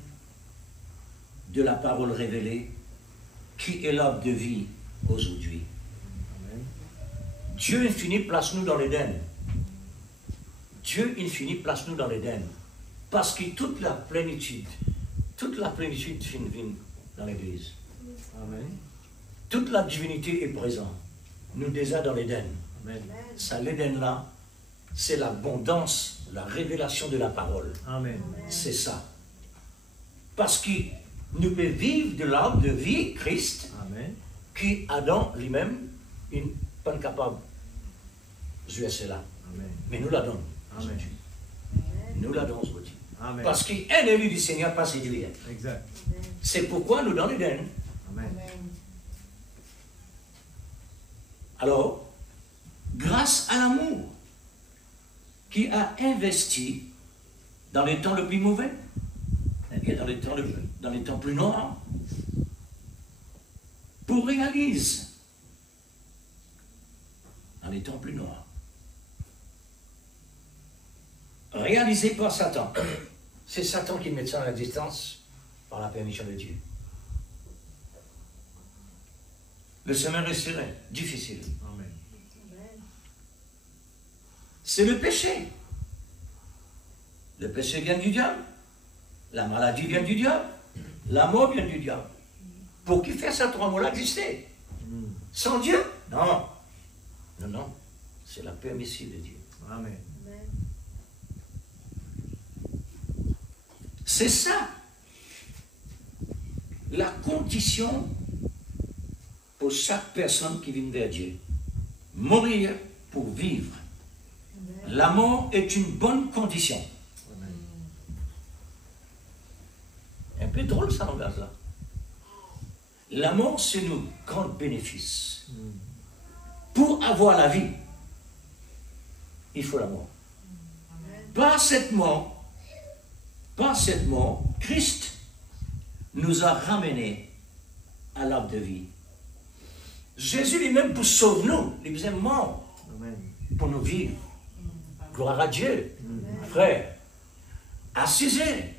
de la parole révélée, qui est l'arbre de vie aujourd'hui. Amen. Dieu infini place-nous dans l'Éden. Dieu infini place-nous dans l'Éden. Parce que toute la plénitude vient dans l'Église. Amen. Toute la divinité est présente. Nous déjà dans l'Éden. Amen. Ça, l'Éden là, c'est l'abondance, la révélation de la parole. Amen. C'est ça. Parce que nous pouvons vivre de l'arbre de vie, Christ, Amen. qui Adam lui-même n'est pas capable de jouer cela. Amen. Mais nous l'adons. Amen. Nous l'adons aujourd'hui. Amen. Parce qu'un élu du Seigneur pas séduire. Exact. C'est pourquoi nous dans l'Éden. Amen. Alors, grâce à l'amour qui a investi dans les temps les plus mauvais, et dans les temps plus noirs, pour réaliser dans les temps plus noirs. Réalisé par Satan. C'est Satan qui met ça en existence par la permission de Dieu. Le chemin est serré, difficile. Amen. C'est le péché. Le péché vient du diable. La maladie vient du diable. La mort vient du diable. Pour qui fait ces trois mots-là exister? Sans Dieu? Non. Non, non. C'est la permission de Dieu. Amen. C'est ça. La condition pour chaque personne qui vient vers Dieu. Mourir pour vivre. La mort est une bonne condition. Un peu drôle ça, langage là. La mort, c'est nos grands bénéfices. Pour avoir la vie, il faut la mort. Par cette mort, Christ nous a ramenés à l'arbre de vie. Jésus lui-même pour sauver nous, il faisait mort pour nous vivre. Gloire à Dieu, frère. Assisez.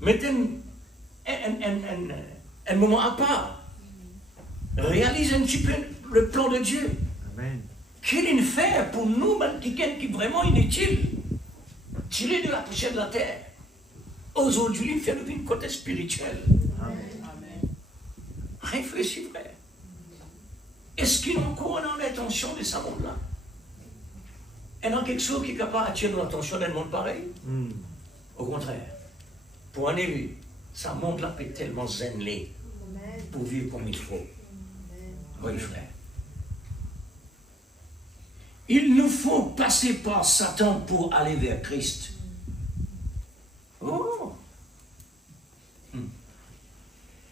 Mettez un moment à part. Réalisez un petit peu le plan de Dieu. Amen. Qu'il fait pour nous, quelqu'un qui est vraiment inutile, tiré de la poussière de la terre. Aujourd'hui, il fait le une côté spirituel. Amen. Réfléchis, frère. Est-ce qu'il y a encore dans l'attention de ce monde-là? Et dans quelque chose qui est capable d'attirer l'attention d'un monde pareil? Au contraire, pour un élu, ça monde-là peut être tellement zénelé pour vivre comme il faut. Oui, frère. Il nous faut passer par Satan pour aller vers Christ. Oh!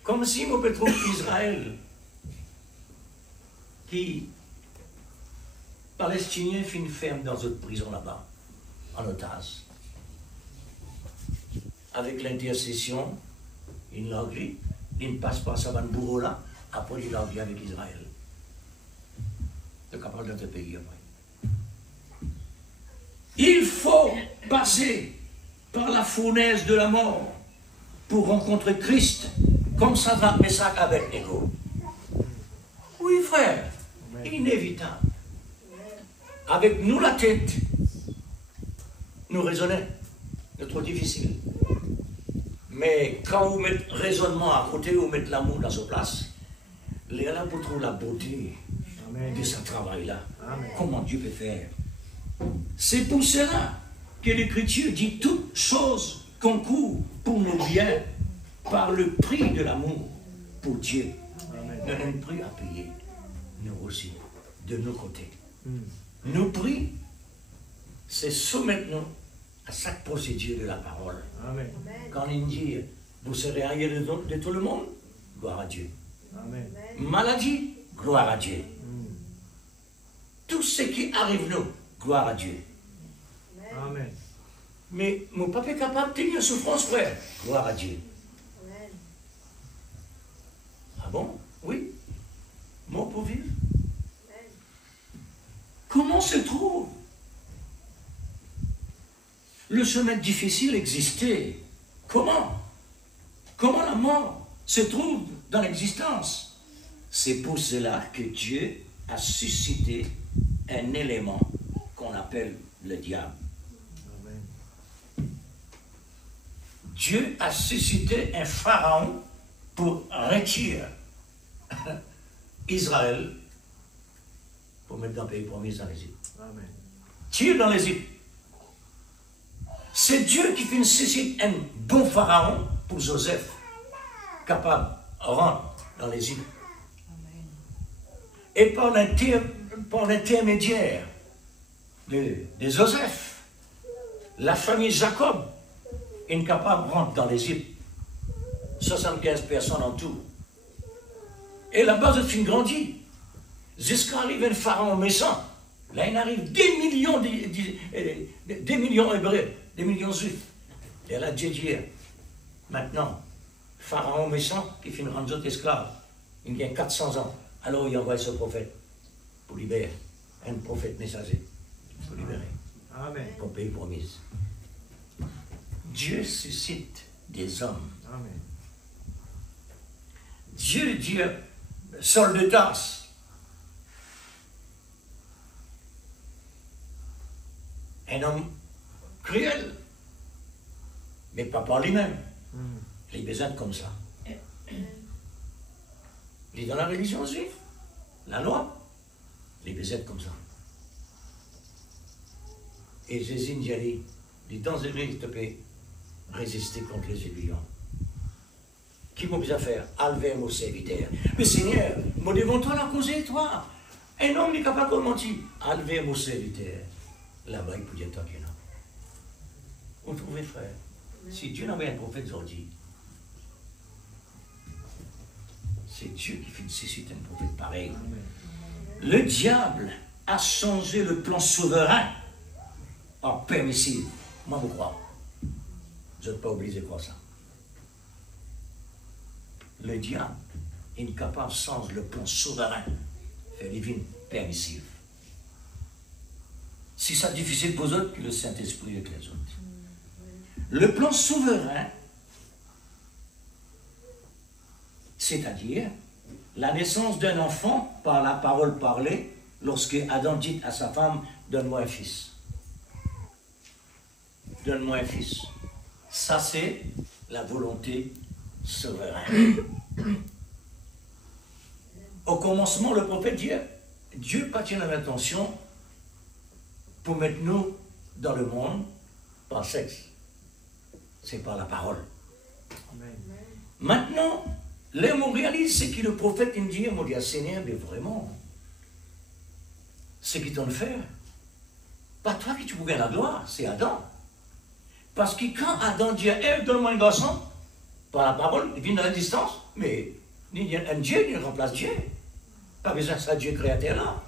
Comme si on peut trouver Israël qui, Palestinien, finit ferme dans une prison là-bas, en otage. Avec l'intercession, il l'a vu, il ne passe pas sa vanne bourreau là, après il l'a vu avec Israël. C'est capable d'être pays après. Il faut passer par la fournaise de la mort pour rencontrer Christ, comme Sadrach, Meshach, Abednego. Oui, frère, inévitable. Avec nous la tête, nous raisonnons, c'est trop difficile. Mais quand vous mettez raisonnement à côté, vous mettez l'amour dans sa place, là pour trouver la beauté de ce travail-là. Comment Dieu peut faire? C'est pour cela que l'Écriture dit toutes choses concourent pour nos biens par le prix de l'amour pour Dieu. Nous avons un prix à payer, nous aussi, de nos côtés. Nos prix, c'est soumettre-nous à chaque procédure de la parole. Amen. Quand il dit, vous serez arrière de tout le monde, gloire à Dieu. Amen. Maladie, gloire à Dieu. Tout ce qui arrive nous, gloire à Dieu. Amen. Mais mon papa est capable de tenir souffrance, frère. Gloire à Dieu. Ah bon? Oui. Mort pour vivre. Comment se trouve le chemin difficile existait? Comment? Comment la mort se trouve dans l'existence? C'est pour cela que Dieu a suscité un élément qu'on appelle le diable. Amen. Dieu a suscité un pharaon pour retirer Israël pour mettre dans le pays promis en Égypte. Amen. Tire dans l'Égypte. C'est Dieu qui fait susciter un bon pharaon pour Joseph, capable de rentrer dans l'Égypte. Et par l'intermédiaire de Joseph, la famille Jacob est capable de rentrer dans l'Égypte. 75 personnes en tout. Et là-bas, je suis grandi. Jusqu'à arriver un pharaon méchant. Là, il arrive des millions hébreux, des millions juifs. Et là, Dieu dit, maintenant, pharaon méchant qui fait une rendre esclave, il y a 400 ans. Alors, il envoie ce prophète. pour libérer. Un prophète messager pour libérer. Amen. Pour pays promise. Dieu suscite des hommes. Amen. Dieu dit, Saul de Tarse, un homme cruel, mais pas par lui-même. Il est besoin comme ça. Il est dans la religion juive, la loi, il est besoin comme ça. Et Jésus nous a dit, dangereux, s'il te plaît, résister contre les aiguillons. Qui m'a besoin faire? Enlever mon serviteur. Mais Seigneur, moi devant toi la causer, toi. Un homme n'est capable de mentir. Enlever mon serviteur. Là-bas, il peut dire tant qu'il y en a. Vous trouvez, frère? Si Dieu n'avait un prophète aujourd'hui, c'est Dieu qui fait susciter un prophète pareil. Le diable a changé le plan souverain en permissif. Moi, vous crois. Je ne peux pas oublier de croire ça. Le diable est incapable de changer le plan souverain, faire divine permissive. Si c'est difficile pour eux autres, que le Saint-Esprit avec les autres. Le plan souverain, c'est-à-dire la naissance d'un enfant par la parole parlée, lorsque Adam dit à sa femme, donne-moi un fils. Donne-moi un fils. Ça, c'est la volonté souveraine. Au commencement, le prophète dit, Dieu pas tient l'intention pour mettre nous dans le monde par sexe. C'est par la parole. Amen. Maintenant, là, on réalise, c'est que le prophète il me dit, on dit, Seigneur, mais vraiment, ce qu'il t'en fait, pas toi qui tu pouvais la gloire, c'est Adam. Parce que quand Adam dit, hey, donne-moi un garçon, par la parole, il vient dans la distance, mais un Dieu, il remplace Dieu. Pas besoin de ça, Dieu créateur là.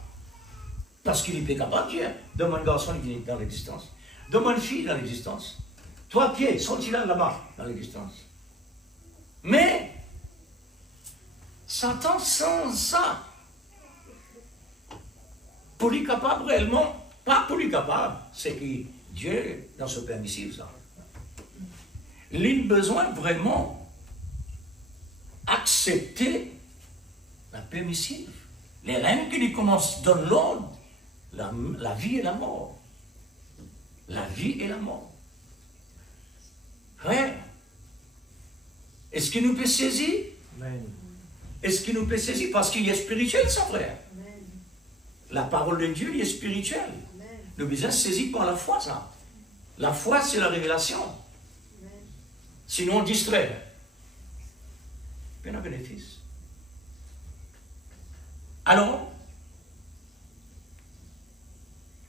Parce qu'il est capable de dire, donne-moi un garçon, il vient dans l'existence. Donne-moi une fille dans l'existence. Toi, pieds, sont-ils là-bas, dans l'existence. Mais, Satan sans ça, pour lui capable réellement, pas pour lui capable, c'est que Dieu, dans ce permissif, ça. Il a besoin vraiment accepter la permissive. Les règnes qui lui commencent donnent l'ordre, la vie et la mort. La vie et la mort. Frère, est-ce qu'il nous peut saisir? Amen. Est-ce qu'il nous peut saisir? Parce qu'il est spirituel, ça, frère. Amen. La parole de Dieu, il est spirituel. Amen. Nous besoin saisir par la foi, ça. La foi, c'est la révélation. Amen. Sinon, on distrait. Bien un bénéfice. Alors,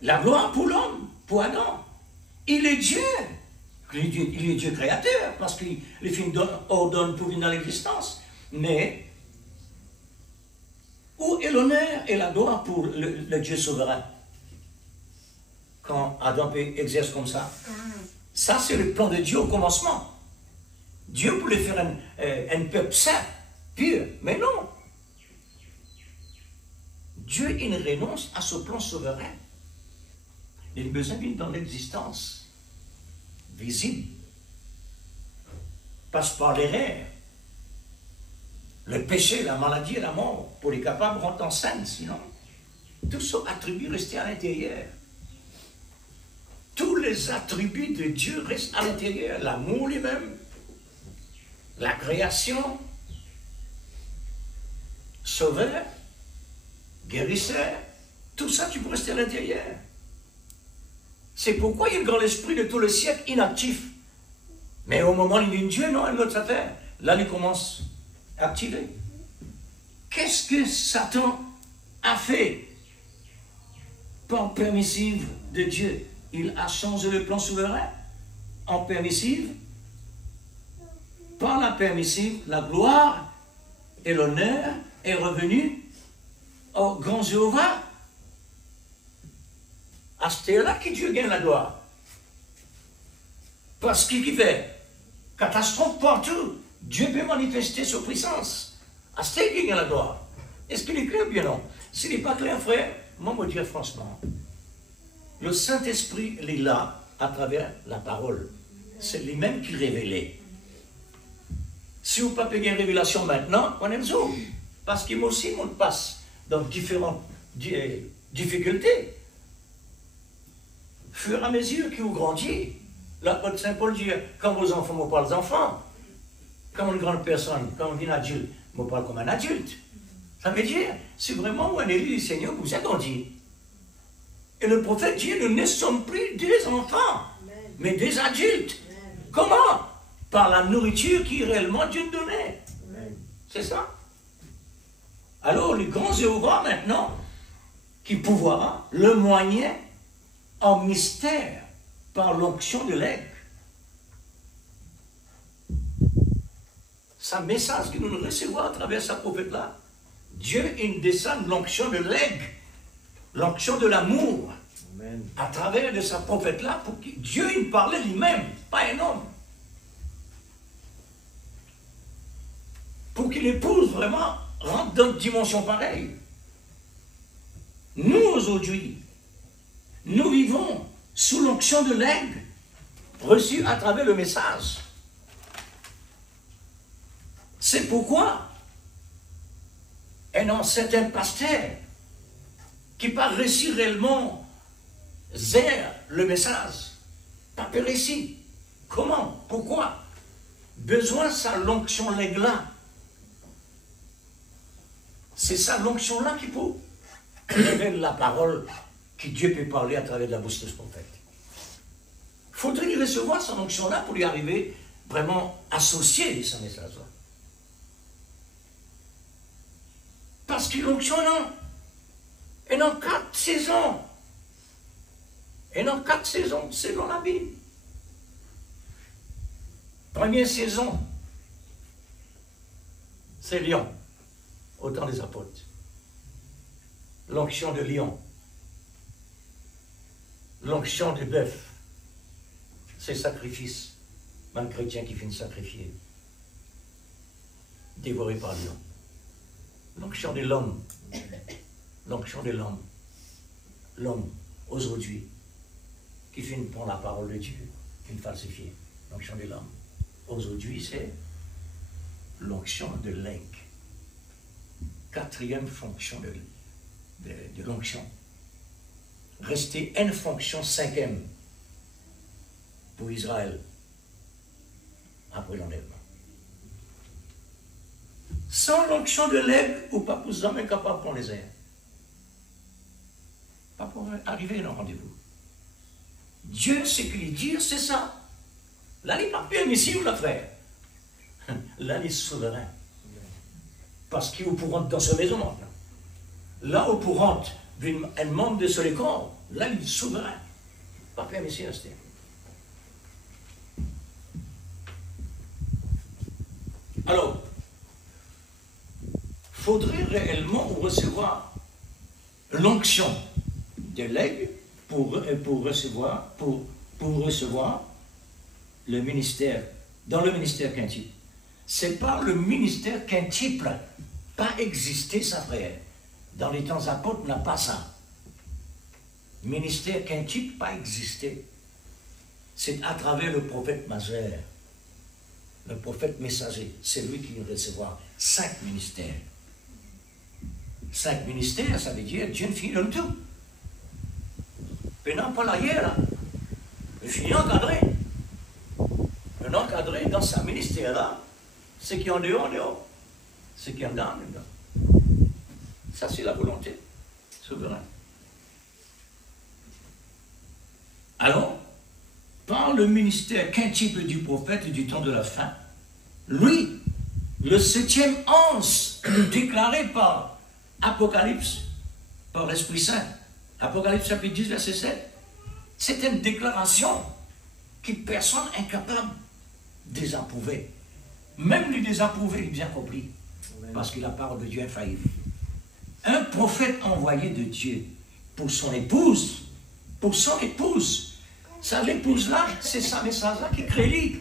la gloire pour l'homme, pour Adam. Il est Dieu. Il est Dieu créateur, parce que les films ordonnent pour venir dans l'existence. Mais, où est l'honneur et la gloire pour le Dieu souverain? Quand Adam exerce comme ça. Ça, c'est le plan de Dieu au commencement. Dieu voulait faire un peuple saint, pur, mais non. Dieu, il renonce à ce plan souverain. Il a besoin d'une dans l'existence visible. Passe par l'erreur, le péché, la maladie et la mort, pour les capables de rentrer en scène, sinon. Tous ces attributs restent à l'intérieur. Tous les attributs de Dieu restent à l'intérieur. L'amour lui-même, la création, sauveur, guérisseur, tout ça, tu peux rester à l'intérieur. C'est pourquoi il y a le grand esprit de tout le siècle inactif. Mais au moment où il dit Dieu, non, une autre affaire. Là, il commence à activer. Qu'est-ce que Satan a fait par permissive de Dieu? Il a changé le plan souverain en permissive. Par la permissive, la gloire et l'honneur est revenu au grand Jéhovah. À ce là que Dieu gagne la gloire. Parce qu'il fait catastrophe partout. Dieu peut manifester sa puissance. À ce qu'il gagne la gloire. Est-ce qu'il est clair ou bien non? S'il n'est pas clair, frère, moi, me dire franchement, le Saint-Esprit, il est là à travers la parole. C'est lui-même qui révélait. Si vous ne pouvez pas une révélation maintenant, on aime ça. Parce qu'il aussi, on passe dans différentes difficultés. Fur et à mesure que vous grandiez, l'apôtre Saint Paul dit, quand vos enfants me parlent d'enfants, comme une grande personne, quand on vient adulte, me parle comme un adulte. Ça veut dire, c'est vraiment un élu du Seigneur que vous êtes grandi. Et le prophète dit, nous ne sommes plus des enfants, mais des adultes. Comment? Par la nourriture qui réellement Dieu nous donnait. C'est ça. Alors, le grand Jéhovah maintenant, qui pouvoir le moyen en mystère par l'onction de l'aigle. C'est un message que nous recevons à travers sa prophète-là. Dieu, il descend l'onction de l'aigle, l'onction de l'amour, à travers de sa prophète-là, pour que Dieu, il parlait lui-même, pas un homme. Pour que l'épouse vraiment rentre dans une dimension pareille. Nous, aujourd'hui, nous vivons sous l'onction de l'aigle, reçue à travers le message. C'est pourquoi un ancien pasteur qui n'a pas réussi réellement vers le message, pas réussi. Comment? Pourquoi? Besoin de sa l'onction l'aigle-là. C'est ça l'onction-là qui peut révéler la parole que Dieu peut parler à travers la bouche de ce prophète. Il faudrait lui recevoir son onction-là pour lui arriver vraiment associé à ce message-là. Parce que l'onction, non. Et dans 4 saisons. Et dans 4 saisons, c'est dans la Bible. Première saison, c'est lion, au temps des apôtres. L'onction de lion. L'onction de bœuf, c'est sacrifice. Même chrétien qui finit sacrifier, dévoré par lion. L'onction de l'homme. L'onction de l'homme. L'homme, aujourd'hui, qui finit prendre la parole de Dieu, qui falsifie. L'onction de l'homme. Aujourd'hui, c'est l'onction de l'aigle. 4e fonction de l'onction. Rester une fonction 5e pour Israël après l'enlèvement. Sans l'onction de l'aigle, ou pas pour jamais capable de prendre les airs. Pas pour arriver à un rendez-vous. Dieu, ce qu'il dit, c'est ça. Là, il n'est pas permissible, le frère. Là, il est souverain. Parce qu'il est au courant dans sa maison maintenant. Là, au courant d'un membre de ce corps, là, il est souverain. Pas permissible, c'est. Alors, il faudrait réellement recevoir l'onction de l'aigle pour recevoir le ministère, dans le ministère quintuple. C'est par le ministère quintuple, pas existé, ça frère. Dans les temps apôtres, n'a pas ça. Ministère quintuple, pas existé. C'est à travers le prophète majeur, le prophète messager. C'est lui qui recevra 5 ministères. 5 ministères, ça veut dire Dieu finit dans tout. Pendant pas l'arrière, là. Il finit encadré. Un encadré dans sa ministère-là, ce qui est en dehors, ce qui est en dedans. Ça, c'est la volonté souveraine. Alors, par le ministère quintuple du prophète du temps de la fin, lui, le 7e ange déclaré par Apocalypse, par l'Esprit Saint, Apocalypse chapitre 10, verset 7, c'est une déclaration que personne n'est incapable de désapprouver. Même les désapprouvés, il est bien compris. Parce que la parole de Dieu est infaillible. Un prophète envoyé de Dieu pour son épouse, ça, l'épouse-là, c'est sa message-là qui crée lui.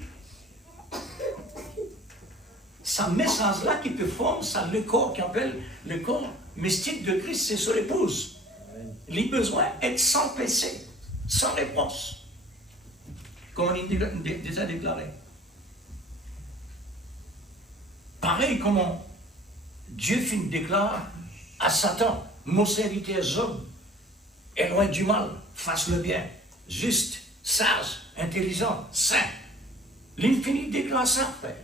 ce message-là qui te forme, ça le corps qui appelle le corps mystique de Christ, c'est sur l'épouse. Les besoins être sans péché, sans réponse. Comme on a déjà déclaré. Pareil comment Dieu déclare à Satan, mon serviteur Job est loin du mal, fasse le bien, juste, sage, intelligent, saint. L'infini déclare ça, frère.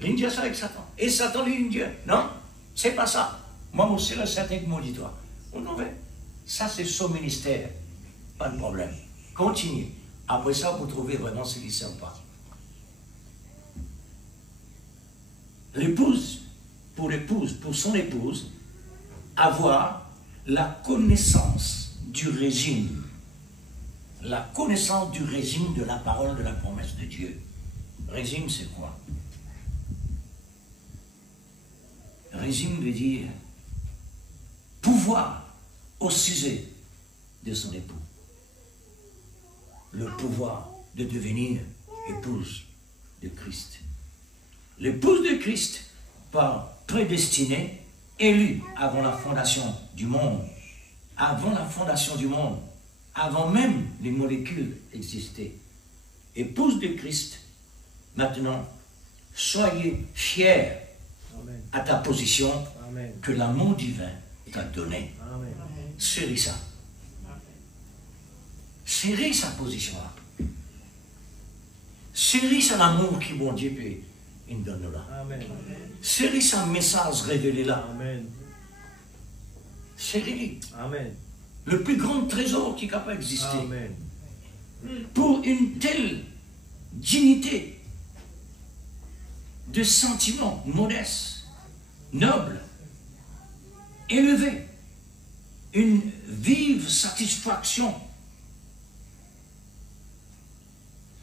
L'Indien, c'est avec Satan. Et Satan, l'Indien. Non, c'est pas ça. Moi, aussi, le certain qui m'a dit, toi. On en veut. Ça, c'est son ministère. Pas de problème. Continuez. Après ça, vous trouvez vraiment ce qui est sympa. L'épouse, pour son épouse, avoir la connaissance du régime. La connaissance du régime de la parole de la promesse de Dieu. Régime, c'est quoi? Régime veut dire pouvoir au sujet de son époux. Le pouvoir de devenir épouse de Christ. L'épouse de Christ, par prédestinée, élue avant la fondation du monde. Avant la fondation du monde. Avant même les molécules existaient. Épouse de Christ, maintenant, soyez fiers à ta position que l'amour divin t'a donné. Chéris ça. Chéris sa position-là. Chéris ça l'amour qui, bon Dieu, peut nous donner là. Chéris sa message révélé là. Chéris. Le plus grand trésor qui est capable d'exister. Pour une telle dignité de sentiments modestes, nobles, élevés, une vive satisfaction.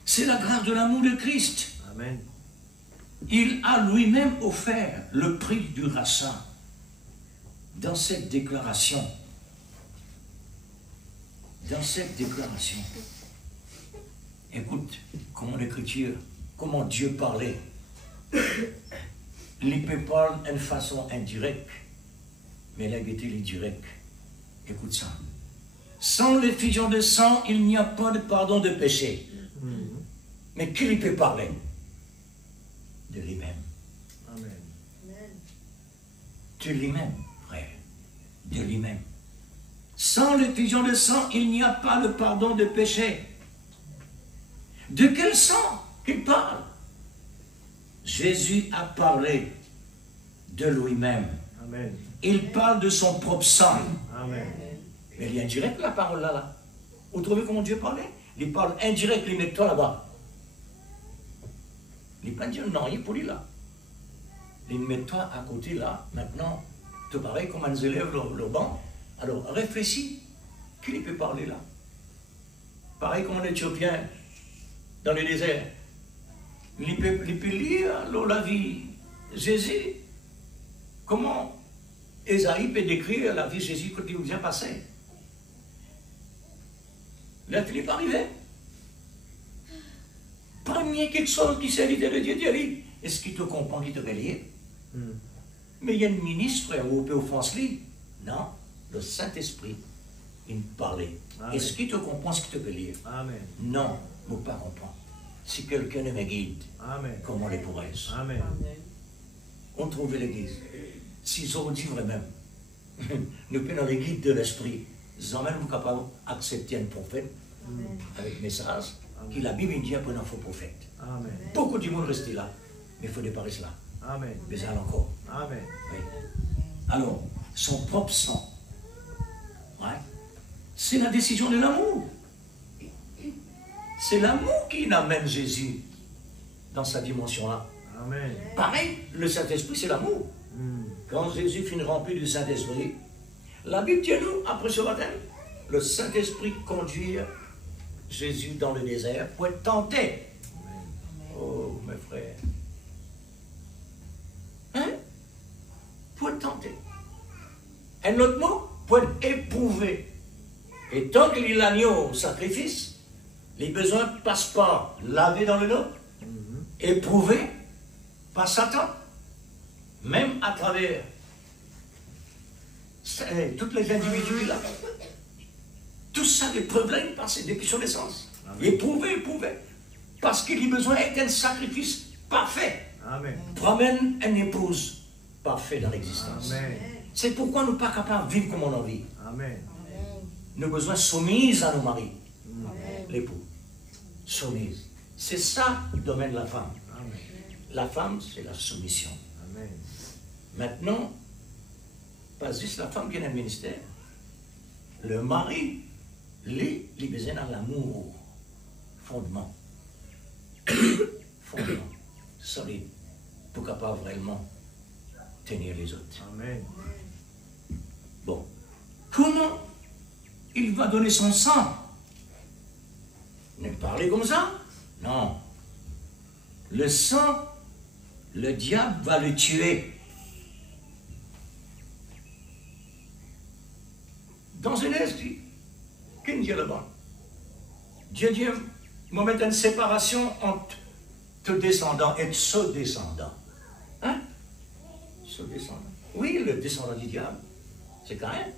C'est la grâce de l'amour de Christ. Amen. Il a lui-même offert le prix du rachat dans cette déclaration. Dans cette déclaration. Écoute, comment l'Écriture, comment Dieu parlait. Il peut parler d'une façon indirecte, mais là, il était direct. Écoute ça. Sans l'effusion de sang, il n'y a pas de pardon de péché. Mais qui lui peut parler? De lui-même. Amen. De lui-même, frère. De lui-même. Sans l'effusion de sang, il n'y a pas de pardon de péché. De quel sang qu'il parle? Jésus a parlé de lui-même. Amen. Il parle de son propre sang. Amen. Mais il est indirect la parole là. Vous trouvez comment Dieu parlait? Il parle indirect, il met toi là-bas. Il ne pas dire non, il est pour lui là. Il met toi à côté là, maintenant, tout pareil comme un élève le banc. Alors réfléchis, qui peut parler là? Pareil comme un Éthiopien dans le désert. Il peut lire la vie de Jésus. Comment Ésaïe peut décrire la vie de Jésus quand il vient passer? Là, il n'est pas arrivé. Premier quelque chose qui s'est dit de Dieu, dit, est-ce qu'il te comprend, qu'il te relie? Mais il y a un ministre, frère, où on peut offenser. Non, le Saint-Esprit, il parlait. Est-ce qu'il te comprend ce qu'il te relie? Amen. Non, je ne peux pas comprendre. Si quelqu'un me guide, Amen. comment les pourrais-je? Amen. On trouve l'église. S'ils ont dit vraiment, nous prenons dans l'église de l'esprit, ils ont même capable d'accepter un prophète avec message, qui la Bible dit après un faux prophète. Amen. Beaucoup de monde restent là, mais il faut déparer cela. Amen. Mais ça encore. Amen. Oui. Alors, son propre sang, ouais, c'est la décision de l'amour. C'est l'amour qui amène Jésus dans sa dimension-là. Amen. Pareil, le Saint-Esprit, c'est l'amour. Quand Jésus finit rempli du Saint-Esprit, la Bible dit à nous, après ce baptême, le Saint-Esprit conduit Jésus dans le désert pour être tenté. Oh, mes frères. Hein? Pour être tenté. Un autre mot, pour être éprouvé. Et tant qu'il y a l'agneau au sacrifice, les besoins ne passent pas laver dans le nôtre, éprouver, par Satan, même à travers tous les individus là. Tout ça, l'épreuve là, il passe depuis son naissance. Éprouvé. Parce qu'il a besoin d'un sacrifice parfait. Amen. Pour amener une épouse parfaite dans l'existence. Amen. C'est pourquoi nous ne sommes pas capables de vivre comme on en vit. Amen. Nous avons besoin de soumise à nos maris, Amen. l'époux. Soumise. C'est ça le domaine de la femme. Amen. La femme, c'est la soumission. Amen. Maintenant, pas juste la femme qui est dans le ministère. Le mari, lui, il a besoin de l'amour. Fondement. Fondement. Solide. Pour capable vraiment tenir les autres. Amen. Bon. Comment il va donner son sang? Ne parlez comme ça? Non. Le sang, le diable va le tuer. Dans Genèse, qu'est-ce qu'il dit là-bas? Dieu dit, moi mettre une séparation entre te descendant et ce descendant. Hein? Ce descendant. Oui, le descendant du diable, c'est quand même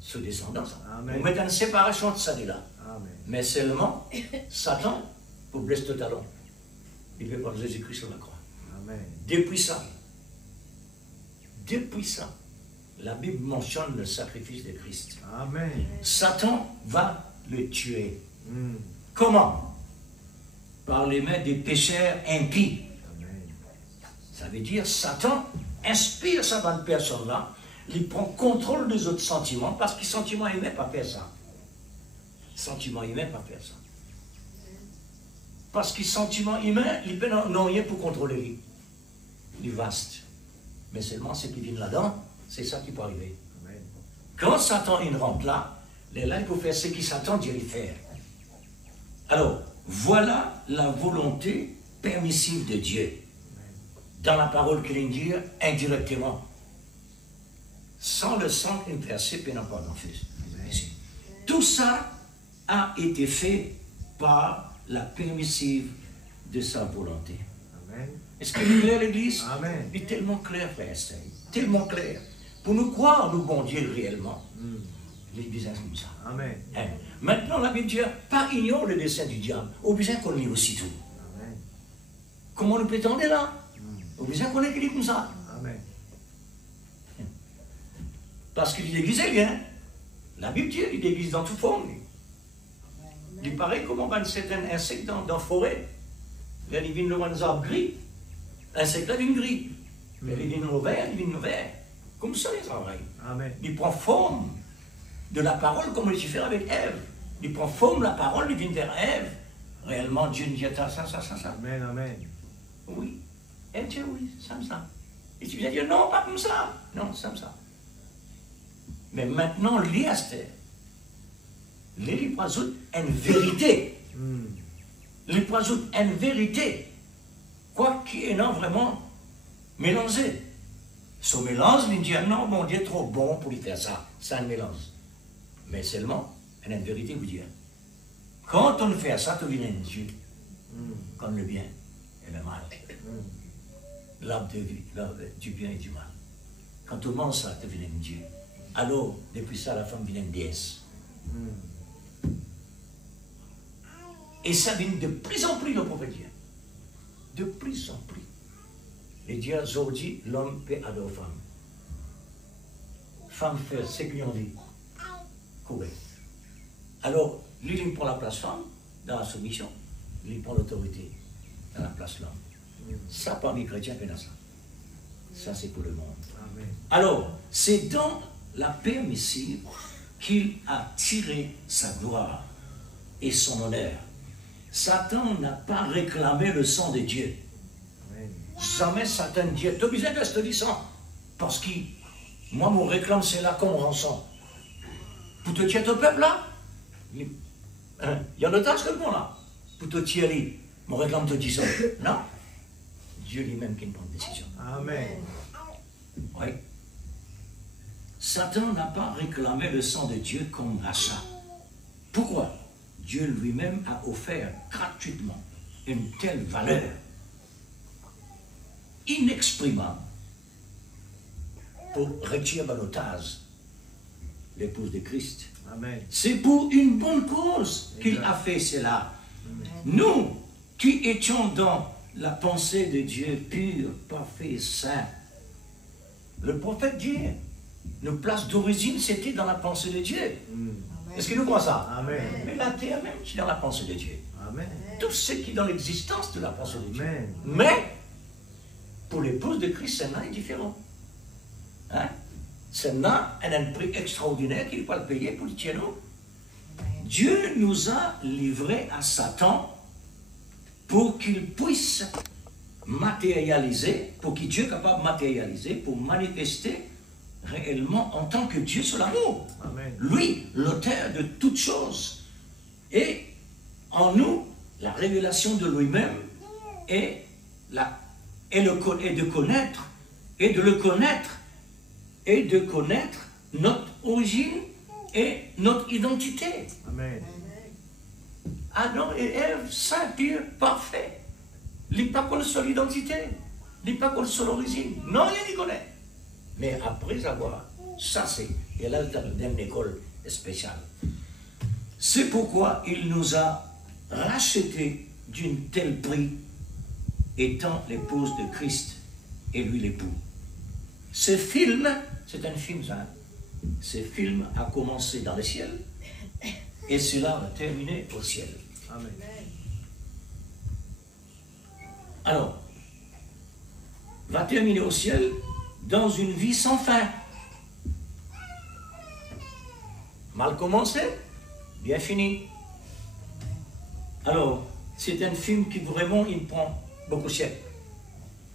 ce descendant. Ça. Amen. On met une séparation de ça et là. Amen. Mais seulement, Satan, pour blesser le talon, il veut par Jésus-Christ sur la croix. Amen. Depuis ça, la Bible mentionne le sacrifice de Christ. Amen. Satan va le tuer. Mm. Comment? Par les mains des pécheurs impies. Amen. Ça veut dire Satan inspire cette bonne personne-là, il prend contrôle des autres sentiments, parce que les sentiments humains ne peuvent pas faire ça. Les sentiments humains ne peuvent pas faire ça. Parce que les sentiments humains, ils n'ont rien pour contrôler lui. Il est vaste. Mais seulement ce qui vient là-dedans, c'est ça qui peut arriver. Amen. Quand Satan il rentre là, il peut faire ce qui Satan dit faire. Alors, voilà la volonté permissive de Dieu. Dans la parole qu'il dit indirectement. Sans le sang une versée, puis n'a pas d'enfant. Tout ça a été fait par la permissive de sa volonté. Amen. Est-ce que c'est clair, l'Église? Amen. Il est tellement clair, frère Estelle. Tellement clair. Pour nous croire, nous, bon Dieu, réellement. L'Église est comme ça. Amen. Hein? Maintenant, la Bible dit, pas ignore le dessein du diable. Au besoin qu'on lit aussitôt. Amen. Comment nous prétendons là? Au besoin qu'on écrit comme ça. Amen. Parce qu'il l'église est bien. La Bible dit, il l'église dans toute forme. Il paraît comme on va un certain insecte dans la forêt. Là, il vient dans un arbre gris. L'insecte là vient gris. Il vient au vert, il vient au vert. Comme ça, les travail. Amen. Il prend forme de la parole comme il fait avec Ève. Il prend forme de la parole, il vient vers Ève. Réellement, Dieu nous dit ça. Amen. Amen. Oui. Elle dit oui, c'est comme ça. Et tu vas dire non, pas comme ça. Non, c'est comme ça. Mais maintenant, l'Esther, il ajoute une vérité. Il ajoute une vérité. Quoi qui est non vraiment mélangé. Ce mélange, il dit non, mon Dieu est trop bon pour lui faire ça. C'est un mélange. Mais seulement, il y a une vérité vous dire. Quand on fait ça, tu viens de Dieu. Comme le bien et le mal. L'arbre du bien et du mal. Quand on mange ça, tu viens de Dieu. Alors, depuis ça, la femme vient une déesse. Et ça vient de plus en plus, le prophète Dieu. De plus en plus. Et Dieu aujourd'hui, l'homme peut adorer femme. Femme fait ce qu'ils ont dit. Correct. Alors, lui, il prend la place femme dans la soumission. Il prend l'autorité dans la place l'homme. Ça, parmi les chrétiens, c'est ça. Ça, c'est pour le monde. Amen. Alors, c'est dans la permissive qu'il a tiré sa gloire et son honneur. Satan n'a pas réclamé le sang de Dieu. Amen. Jamais Satan dit, tu as besoin de ce sang. Parce que moi, mon réclame, c'est là comme rançon. Pour te tuer ton peuple là, il y a le tâche que le bon là. Pour te tuer, mon réclame te dit ça. Non. Dieu lui-même qui prend une décision. Amen. Oui. Satan n'a pas réclamé le sang de Dieu comme rachat. Pourquoi? Dieu lui-même a offert gratuitement une telle valeur inexprimable pour Rechia Banotaz, l'épouse de Christ. Amen. C'est pour une bonne cause qu'il a fait cela. Nous, qui étions dans la pensée de Dieu pure, parfait et saint, le prophète dit, nos places d'origine, c'était dans la pensée de Dieu. Est-ce que nous croyons ça? Amen. Mais la terre même, c'est dans la pensée de Dieu. Amen. Tout ce qui est dans l'existence de la pensée de Dieu. Amen. Mais, pour l'épouse de Christ, celle-là est différent. Hein? Celle-là, elle a un prix extraordinaire qu'il ne faut pas le payer pour le tienneau. Dieu nous a livrés à Satan pour qu'il puisse matérialiser, pour que Dieu est capable de matérialiser, pour manifester réellement en tant que Dieu sur l'amour. Amen. Lui, l'auteur de toutes choses. Et en nous, la révélation de lui-même et de connaître, et de le connaître, et de connaître notre origine et notre identité. Amen. Adam et Ève, saints, purs, parfaits. Il n'est pas qu'on seule identité, il n'est pas qu'on seule origine. Non, il n'y connaît. Mais après avoir, ça c'est, et là, dans une école spéciale. C'est pourquoi il nous a rachetés d'un tel prix, étant l'épouse de Christ et lui l'époux. Ce film, c'est un film, ça. Ce film a commencé dans le ciel et cela va terminer au ciel. Amen. Alors, va terminer au ciel dans une vie sans fin. Mal commencé, bien fini. Alors, c'est un film qui vraiment, il prend beaucoup de siècles.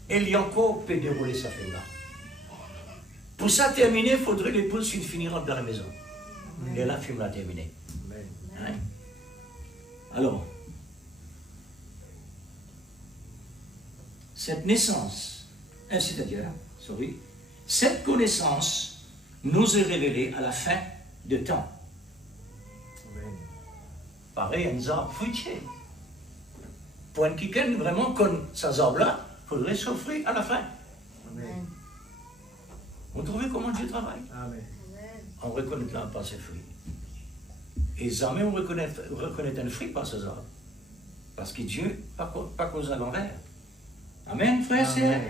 Et il y a encore peut dérouler sa film-là. Pour ça terminer, il faudrait l'épouse finir dans la maison. Et là, le film l'a terminé. Amen. Hein? Alors, cette naissance, c'est-à-dire, cette connaissance nous est révélée à la fin de temps. Amen. Pareil, un arbre fruitier. Pour un quelqu'un vraiment comme ces arbres-là, il faudrait s'offrir à la fin. Amen. Vous trouvez comment Dieu travaille? Amen. On ne reconnaît pas ses fruits. Et jamais on reconnaît un fruit par ces arbres. Parce que Dieu, pas cause à l'envers. Amen, frères et sœurs.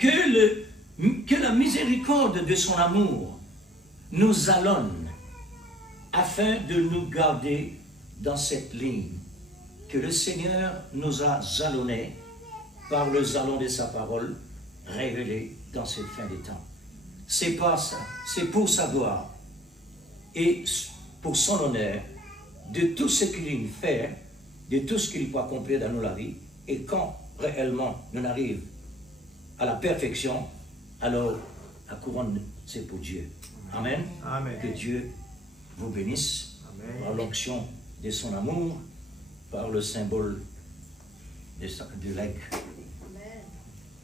Que la miséricorde de son amour nous jalonne afin de nous garder dans cette ligne que le Seigneur nous a jalonnés par le jalon de sa parole révélée dans cette fin des temps. C'est pas ça, c'est pour sa gloire et pour son honneur de tout ce qu'il fait, de tout ce qu'il peut accomplir dans nos vies. Et quand réellement nous arrivons à la perfection, alors la couronne c'est pour Dieu. Amen. Amen. Que Dieu vous bénisse Amen. par l'onction de son amour, par le symbole de l'aigle.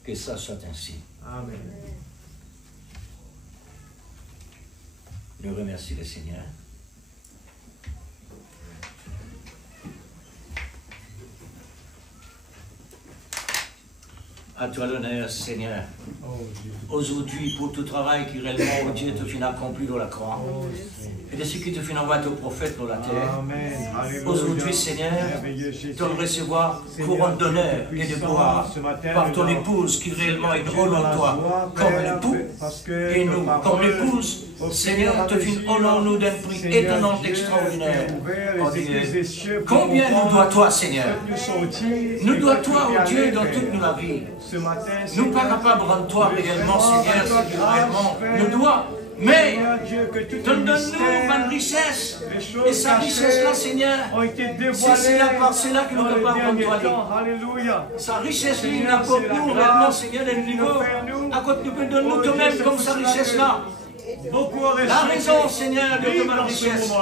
Que ça soit ainsi. Amen. Nous remercions le Seigneur. À toi l'honneur, Seigneur. Aujourd'hui, pour tout travail qui réellement, oh Dieu, te finit accompli dans la croix. Et de ce qui te finit envoyé au prophète dans la terre. Amen. Alléluia. Aujourd'hui, Seigneur, Merveilleux Jésus. tu recevoir couronne d'honneur et de gloire par ton épouse qui réellement est honore toi comme l'époux. Et nous, comme l'épouse, Seigneur, te fin honore nous d'un prix étonnant, extraordinaire. Oh Dieu, combien nous doit-toi, Seigneur? Nous doit-toi, oh Dieu, dans toute notre vie. Nous ne sommes pas capables de rendre toi réellement, Seigneur, ce qui réellement nous doit. Mais, donne-nous une richesse. Et sa richesse-là, Seigneur, c'est là par cela que nous sommes capables de rendre toi. Alléluia. Sa richesse, il apporte nous réellement, Seigneur, le niveau. À côté, nous pouvons donner toi-même comme sa richesse-là. Beaucoup La raison, Seigneur, de ta richesse.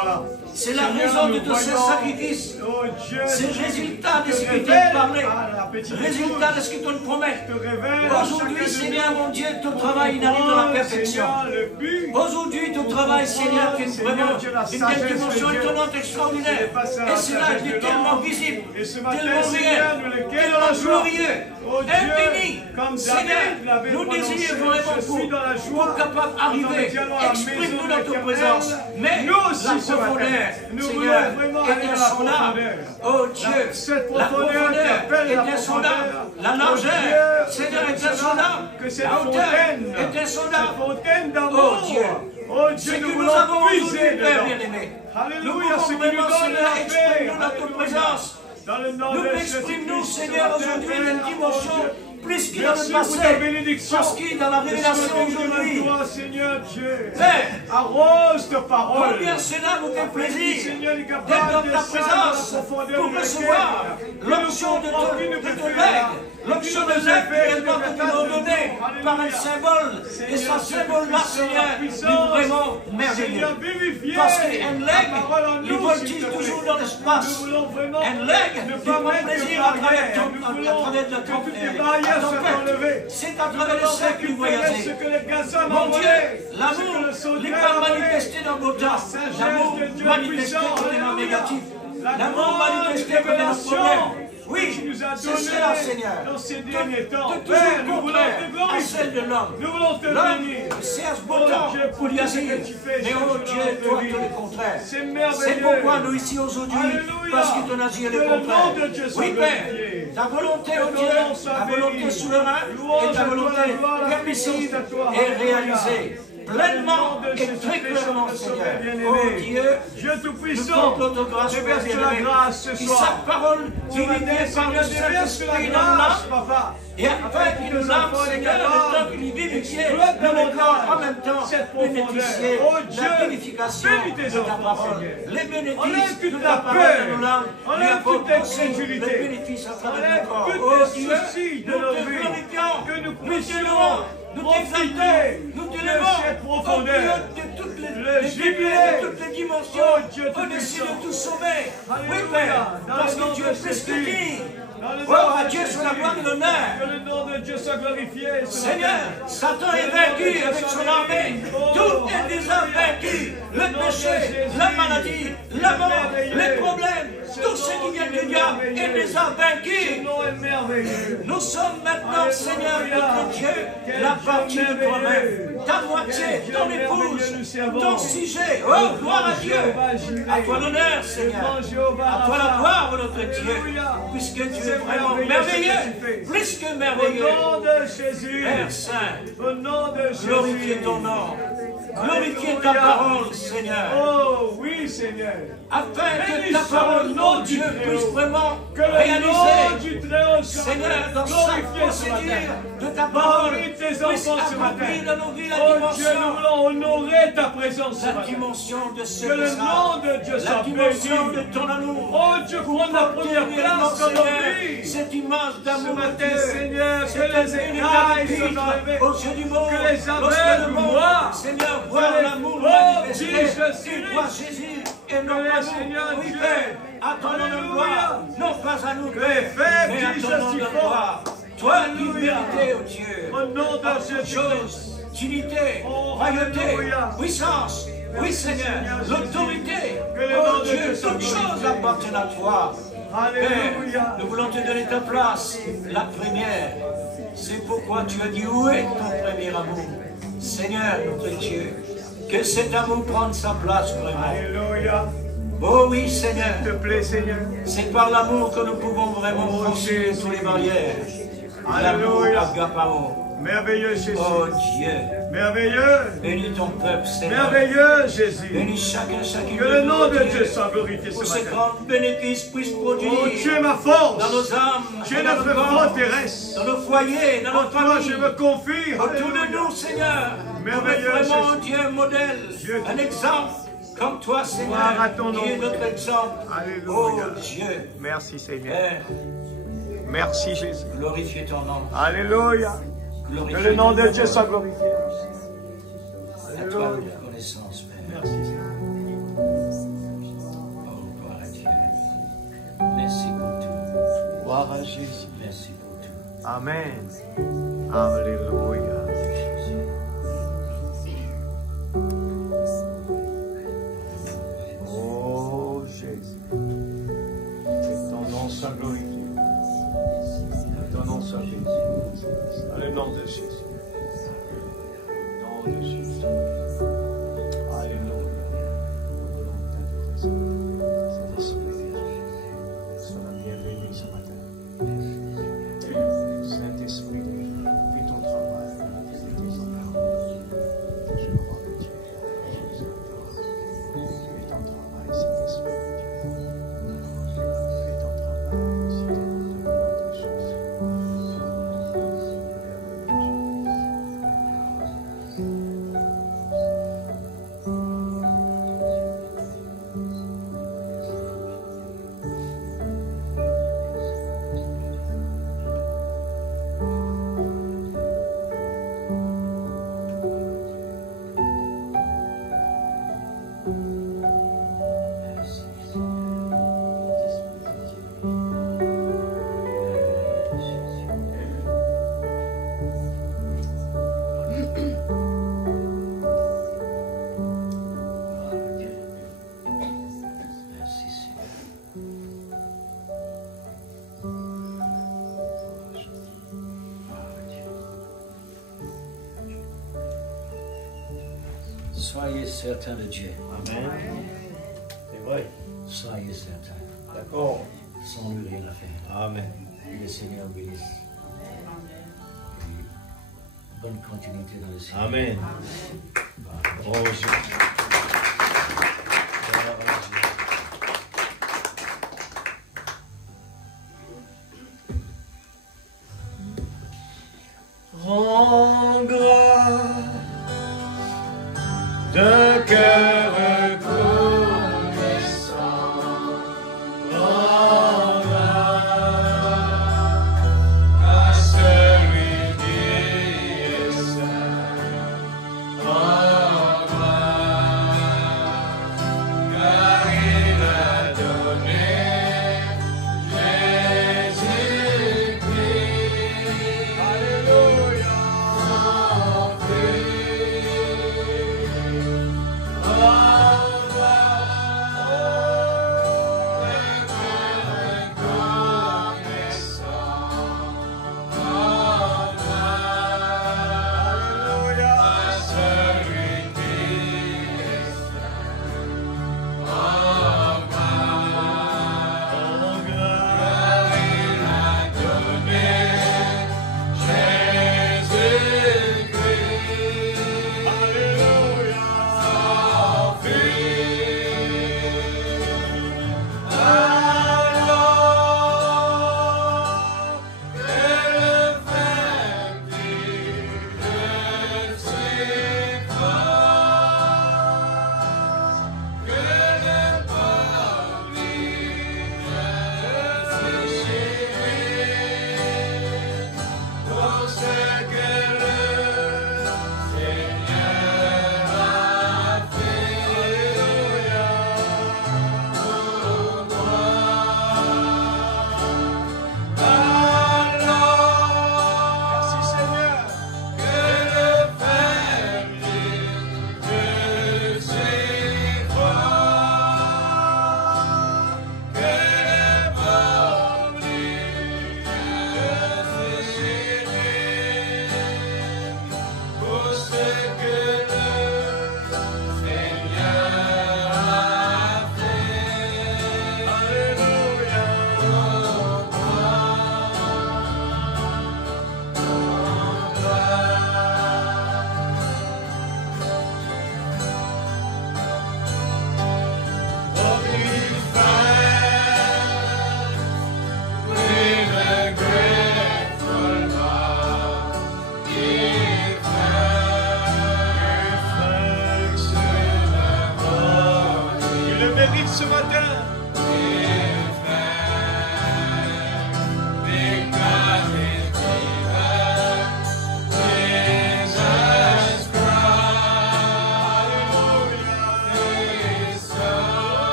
C'est la raison de tous ces sacrifices. Oh Dieu, C'est le résultat de ce te que tu as révèles parlé. à la petite Résultat de bouche. ce que tu nous promets. Te révèle à Aujourd'hui, chacun de Seigneur, nous. mon Dieu, ton travail il arrive dans la perfection. Seigneur, le but. Aujourd'hui, ton travail, Seigneur, qui est Seigneur, vraiment Dieu, la une sagesse telle de dimension Dieu. étonnante, extraordinaire. C'est pas ça, la Et cela sagesse est de tellement l'homme. visible, Et ce matin, tellement Seigneur, réel, nous le tellement glorieux, Oh Dieu, infini. comme Seigneur, David l'avait nous prononcé, désirons vraiment je suis dans la joie. pour capable d'arriver. Exprime-nous dans ton présence. Mais Nous aussi, la ce matin, profondeur, nous Seigneur, voulons vraiment aller est dans la insondable. profondeur. Oh Dieu, Cette la profondeur qui profondeur appelle la est insondable. profondeur. La Oh largeur, Dieu, Seigneur, est cela, insondable. que cette La hauteur fontaine, est cette insondable. fontaine d'amour, Oh Dieu, oh ce Dieu, que nous nous voulons avons puiser aujourd'hui, Père dedans. bien-aimé. Nous Alléluia, ce pouvons qui nous vraiment, donne Seigneur, la paix. exprimer dans ton Alléluia. présence. Dans le nom Nous de exprime-nous, Jésus-Christ, Seigneur, ce matin, aujourd'hui, Père, une dimension oh Dieu. plus qu'il dans le Merci pour ta passé. bénédiction. Parce qu'il dans la révélation aujourd'hui. Toi, Seigneur Dieu. Père, arrose ta parole. combien cela nous fait plaisir Seigneur, est d'être capable dans de ta descendre présence dans la profondeur pour de recevoir laquelle l'onction de qui ton nous legs, l'onction de legs réellement que tu nous as donné par un symbole. Et ce symbole-là, Seigneur, est vraiment merveilleux. Parce qu'un leg, il voltige toujours dans l'espace. Un leg, tu prends plaisir à travers ton c'est à travers le cercle du voyager. Mon Dieu, l'amour n'est pas manifesté dans vos temps. L'amour manifesté côté non négatif. L'amour manifesté côté nos problèmes. Oui, c'est cela, Seigneur. Dans ces derniers temps, de Père, toujours nous voulons contraire te à glorifier. celle de l'homme. Nous voulons te L'homme bénir. cherche beau Oh temps Dieu, pour lui pour ce agir. que tu fais, Mais chaque oh jour Dieu, dans toi, notre tout vie. le contraire. C'est merveilleux. C'est pourquoi nous ici aujourd'hui, Alléluia. parce que ton agir est Que le le nom contraire. de Dieu soit Oui, Père, glorifié. ta volonté, Que oh ton Dieu, nom soit ta volonté béni. souveraine Louange et ta à toi, volonté la gloire, la permissive puissance à toi. est Alléluia. réalisée pleinement et très clairement, Seigneur. Oh Dieu, Dieu nous Tout-Puissant, comptons notre grâce, Père déverse la bien-aimé. grâce ce Qui soir. sa parole Ce qui matin, vient par Seigneur, le déverse la Saint-Esprit dans grâce, l'âme. Papa. Et afin qu'il nous âme, Seigneur, le temps qu'il y vivifiait, Flotte nous le davantage corps en même temps, cette nous profondeur. bénéficier Oh de Dieu, la purification bénis tes de ta enfants, parole. Seigneur. Les bénéfices Enlève toute de la ta parole peur. dans nos langues, Enlève lui apportent toute aussi incrédulité. les bénéfices à travers Enlève notre corps. tous Oh les Dieu, soucis de nous nos te vies. glorifions, Que nous nous puissions t'élevons, nous profiter t'exaltons, nous de t'élevons cette au profondeur. milieu de toutes Le les jubilé. de toutes les dimensions, Oh Dieu au-dessus Tout-Puissant. de tout sommet. Oui, Alléluia. Père, Dans parce le nom que tu de es plus que Jésus. digne. Dans le Oh, nom à de Dieu soit la Jésus. gloire et l'honneur. Que le nom de Dieu soit glorifié. ce Seigneur, matin. Satan est vaincu avec son armée. Tout est déjà vaincu. Le péché, la maladie, la mort, les problèmes, tout ce qui vient du diable est déjà Ce vaincu. nom est merveilleux. Nous sommes maintenant, Seigneur, notre Dieu, la partie de toi-même, ta moitié, ton épouse, ton sujet. Oh, gloire à Dieu. À toi l'honneur, Seigneur. À toi la gloire, notre Dieu, puisque tu es vraiment merveilleux, plus que Au merveilleux. nom de Jésus. Père Saint, Au nom de Jésus. glorifiez ton nom, glorifiez ta parole, Seigneur, Oh oui, Seigneur. afin que ta parole, mon Dieu, puisse vraiment Que le nom réaliser, du Très-Haut soit Seigneur, dans chaque glorifié ce procédure matin. de ta parole, Marie tes puisse enfants ce matin. accomplir dans nos vies la Oh Dieu, nous dimension, voulons honorer ta présence ce la matin. dimension de ce Que le message, nom de Dieu la soit dimension béni. de ton amour. Oh Dieu, prends la première place dans nos Seigneur, vies. cette image Ce d'amour de matin, Dieu, Seigneur, c'est que les écailles soient enlevées. aux yeux du monde, Que les lorsque aveugles le monde, voient. Seigneur, voit les l'amour pauvres manifesté, disent, je suis ils voient Jésus et non Que pas le Seigneur nous. Oui, Dieu, Père, à ton nom de Alléluia. gloire, non pas à nous, Que Père, les faibles mais à disent, ton je nom suis de fort. gloire. Toi qui Alléluia. méritais, oh Dieu, Au nom de à toute Jésus. chose, dignité, Oh, royauté, Alléluia. puissance, oui Seigneur, Seigneur Jésus. l'autorité, Que le oh nom de Dieu, Dieu soit toutes choses glorifié. appartiennent à toi. Alléluia. Père, nous voulons te donner ta place, la première. C'est pourquoi tu as dit où est ton premier amour. Seigneur, notre Dieu, que cet amour prenne sa place vraiment. Alléluia. Oh oui, Seigneur, S'il te plaît, Seigneur. c'est par l'amour que nous pouvons vraiment franchir toutes les barrières. L'amour Alléluia. agapao. Merveilleux Jésus. Oh Dieu, Merveilleux. bénis ton peuple, Seigneur. Merveilleux Jésus. Bénis chacune Que le nous, nom de Dieu, Dieu soit glorifié pour ce ces matin. grands bénéfices puissent produire Oh, tu es ma dans force. nos âmes, Tu es dans nos notre corps, forteresse. dans nos foyers, dans En nos toi, je familles, me confie. autour Alléluia. de nous, Seigneur. Merveilleux, Vraiment, Jésus. Dieu, un modèle, Dieu, un exemple, comme toi, Seigneur, Gloire à ton nom. qui est notre exemple. Alléluia. Oh Dieu, Merci Seigneur. Père, Merci Jésus. glorifie ton nom. Alléluia. Glorifie Que le nom de ton Dieu soit glorifié. À toi, la connaissance, Père. Merci Seigneur. Gloire à Jésus. Merci pour tout. Amen. Alléluia. Oh Jésus. Que ton nom soit glorifié. Que ton nom soit béni. Dans le nom de Jésus. Dans le nom de Jésus. Alléluia. Nous voulons t'adorer ce matin. Saint-Esprit, sois la bienvenue ce matin. Saint-Esprit, fais ton travail, fais tes enfants. Je crois que tu es là. Fais ton travail, Saint-Esprit. Fais ton travail, Seigneur, dans le nom de Jésus. Merci Seigneur. Soyez certains de Dieu. Amen. C'est vrai. Soyez certains. D'accord. Sans lui rien à faire. Amen. Que le Seigneur bénisse. Et bonne continuité dans le Seigneur. Amen. Oh Jésus. Gloire à Dieu. Rends grâce d'un cœur reconnaissant. Rends grâce à celui qui est saint. Rends grâce, car il a donné Jésus-Christ. Alléluia. En paix.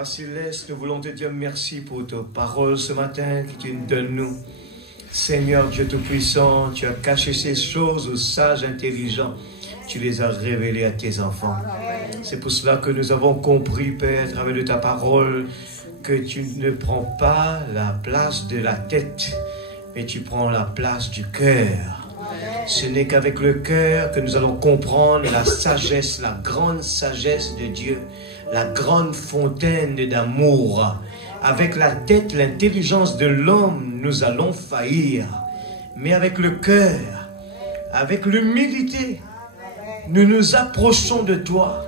Papa Céleste, nous voulons te dire merci pour ta parole ce matin que tu nous donnes nous. Seigneur Dieu Tout-Puissant, tu as caché ces choses aux sages intelligents. Tu les as révélées à tes enfants. C'est pour cela que nous avons compris, Père, à travers de ta parole, que tu ne prends pas la place de la tête, mais tu prends la place du cœur. Ce n'est qu'avec le cœur que nous allons comprendre la sagesse, la grande sagesse de Dieu, la grande fontaine d'amour. Avec la tête, l'intelligence de l'homme, nous allons faillir. Mais avec le cœur, avec l'humilité, nous nous approchons de toi.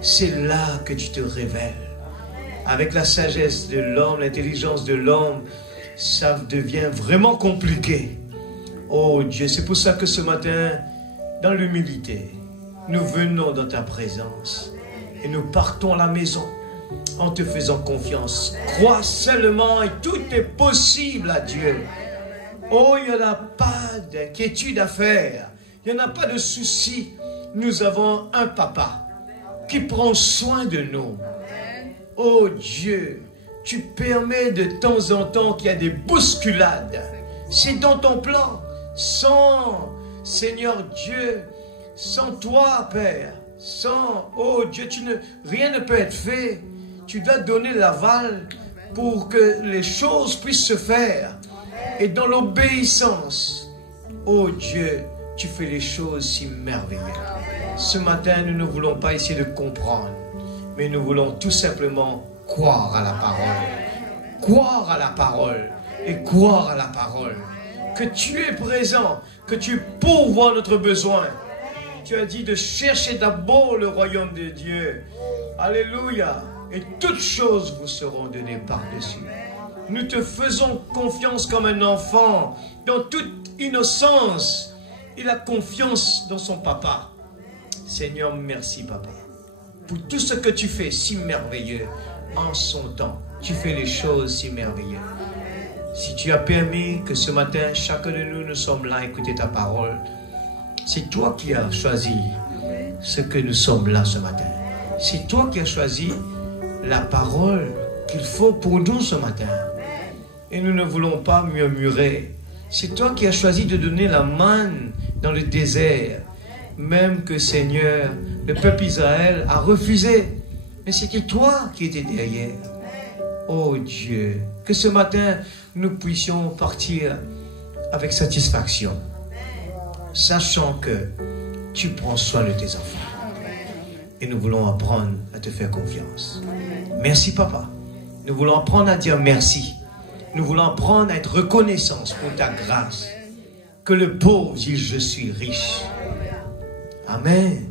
C'est là que tu te révèles. Avec la sagesse de l'homme, l'intelligence de l'homme, ça devient vraiment compliqué. Oh Dieu, c'est pour ça que ce matin, dans l'humilité, nous venons dans ta présence et nous partons à la maison en te faisant confiance. Crois seulement et tout est possible à Dieu. Oh, il n'y en a pas d'inquiétude à faire. Il n'y en a pas de souci. Nous avons un papa qui prend soin de nous. Oh Dieu, tu permets de temps en temps qu'il y a des bousculades. C'est dans ton plan. Sans, Seigneur Dieu, sans toi, Père, sans, oh Dieu, rien ne peut être fait. Tu dois donner l'aval pour que les choses puissent se faire. Et dans l'obéissance, oh Dieu, tu fais les choses si merveilleuses. Ce matin, nous ne voulons pas essayer de comprendre, mais nous voulons tout simplement croire à la parole. Croire à la parole et croire à la parole. Que tu es présent, que tu pourvois notre besoin. Tu as dit de chercher d'abord le royaume de Dieu. Alléluia. Et toutes choses vous seront données par-dessus. Nous te faisons confiance comme un enfant, dans toute innocence. Il a confiance dans son papa. Seigneur, merci papa, pour tout ce que tu fais si merveilleux en son temps. Tu fais les choses si merveilleuses. Si tu as permis que ce matin, chacun de nous sommes là à écouter ta parole, c'est toi qui as choisi ce que nous sommes là ce matin. C'est toi qui as choisi la parole qu'il faut pour nous ce matin. Et nous ne voulons pas murmurer. C'est toi qui as choisi de donner la manne dans le désert. Même que Seigneur, le peuple Israël a refusé. Mais c'était toi qui étais derrière. Oh Dieu, que ce matin, nous puissions partir avec satisfaction, sachant que tu prends soin de tes enfants. Et nous voulons apprendre à te faire confiance. Merci papa. Nous voulons apprendre à dire merci. Nous voulons apprendre à être reconnaissants pour ta grâce. Que le pauvre dise je suis riche. Amen.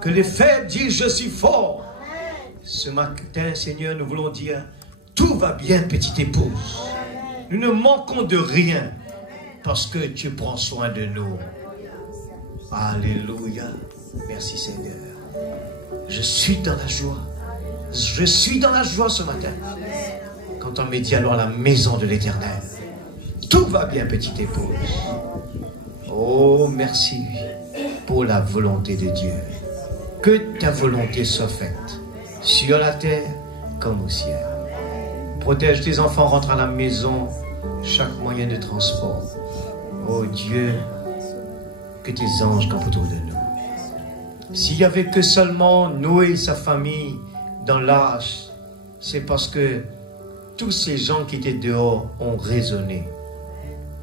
Que les faibles disent je suis fort. Ce matin, Seigneur, nous voulons dire tout va bien, petite épouse. Nous ne manquons de rien parce que tu prends soin de nous. Alléluia. Merci Seigneur. Je suis dans la joie. Je suis dans la joie ce matin. Quand on me dit alors la maison de l'Éternel. Tout va bien, petite épouse. Oh, merci pour la volonté de Dieu. Que ta volonté soit faite sur la terre comme au ciel. Protège tes enfants, rentre à la maison, chaque moyen de transport. Oh Dieu, que tes anges campent autour de nous. S'il n'y avait que seulement Noé et sa famille dans l'arche, c'est parce que tous ces gens qui étaient dehors ont raisonné.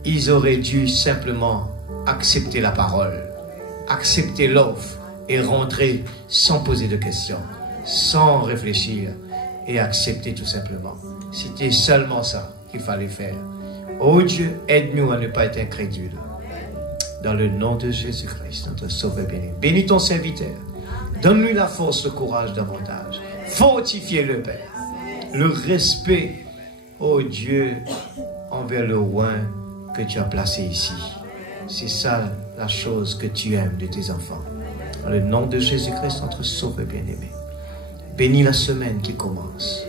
Ils auraient dû simplement accepter la parole, accepter l'offre et rentrer sans poser de questions, sans réfléchir et accepter tout simplement. C'était seulement ça qu'il fallait faire. Oh Dieu, aide-nous à ne pas être incrédules. Dans le nom de Jésus-Christ, notre Sauveur béni. Bénis ton serviteur. Donne-lui la force, le courage davantage. Fortifie-le, Père. Le respect, oh Dieu, envers le roi que tu as placé ici. C'est ça la chose que tu aimes de tes enfants. Dans le nom de Jésus-Christ, notre Sauveur bien-aimé. Bénis la semaine qui commence.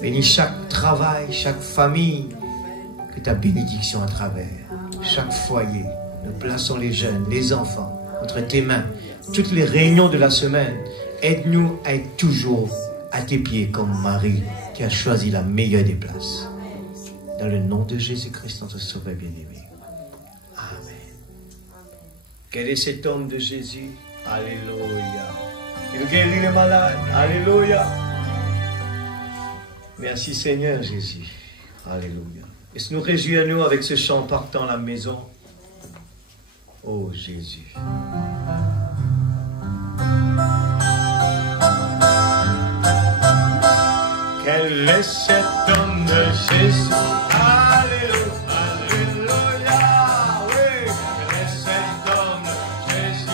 Bénis chaque travail, chaque famille. Que ta bénédiction à travers. Chaque foyer. Nous plaçons les jeunes, les enfants entre tes mains. Toutes les réunions de la semaine. Aide-nous à être toujours à tes pieds comme Marie qui a choisi la meilleure des places. Dans le nom de Jésus-Christ, notre Sauveur bien-aimé. Amen. Quel est cet homme de Jésus? Alléluia. Il guérit les malades. Alléluia. Merci Seigneur Jésus. Alléluia. Et nous réjouissons avec ce chant partant la maison. Oh Jésus. Quel est cet homme de Jésus? Alléluia, alléluia, oui. Quel est cet homme de Jésus?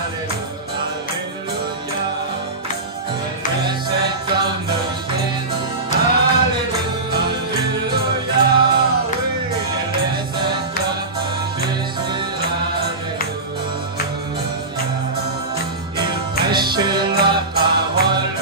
Alléluia, alléluia. Quel est cet homme de Jésus? Alléluia, alléluia, oui. Quel est cet homme de Jésus? Alléluia. Il prêche la parole.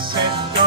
Set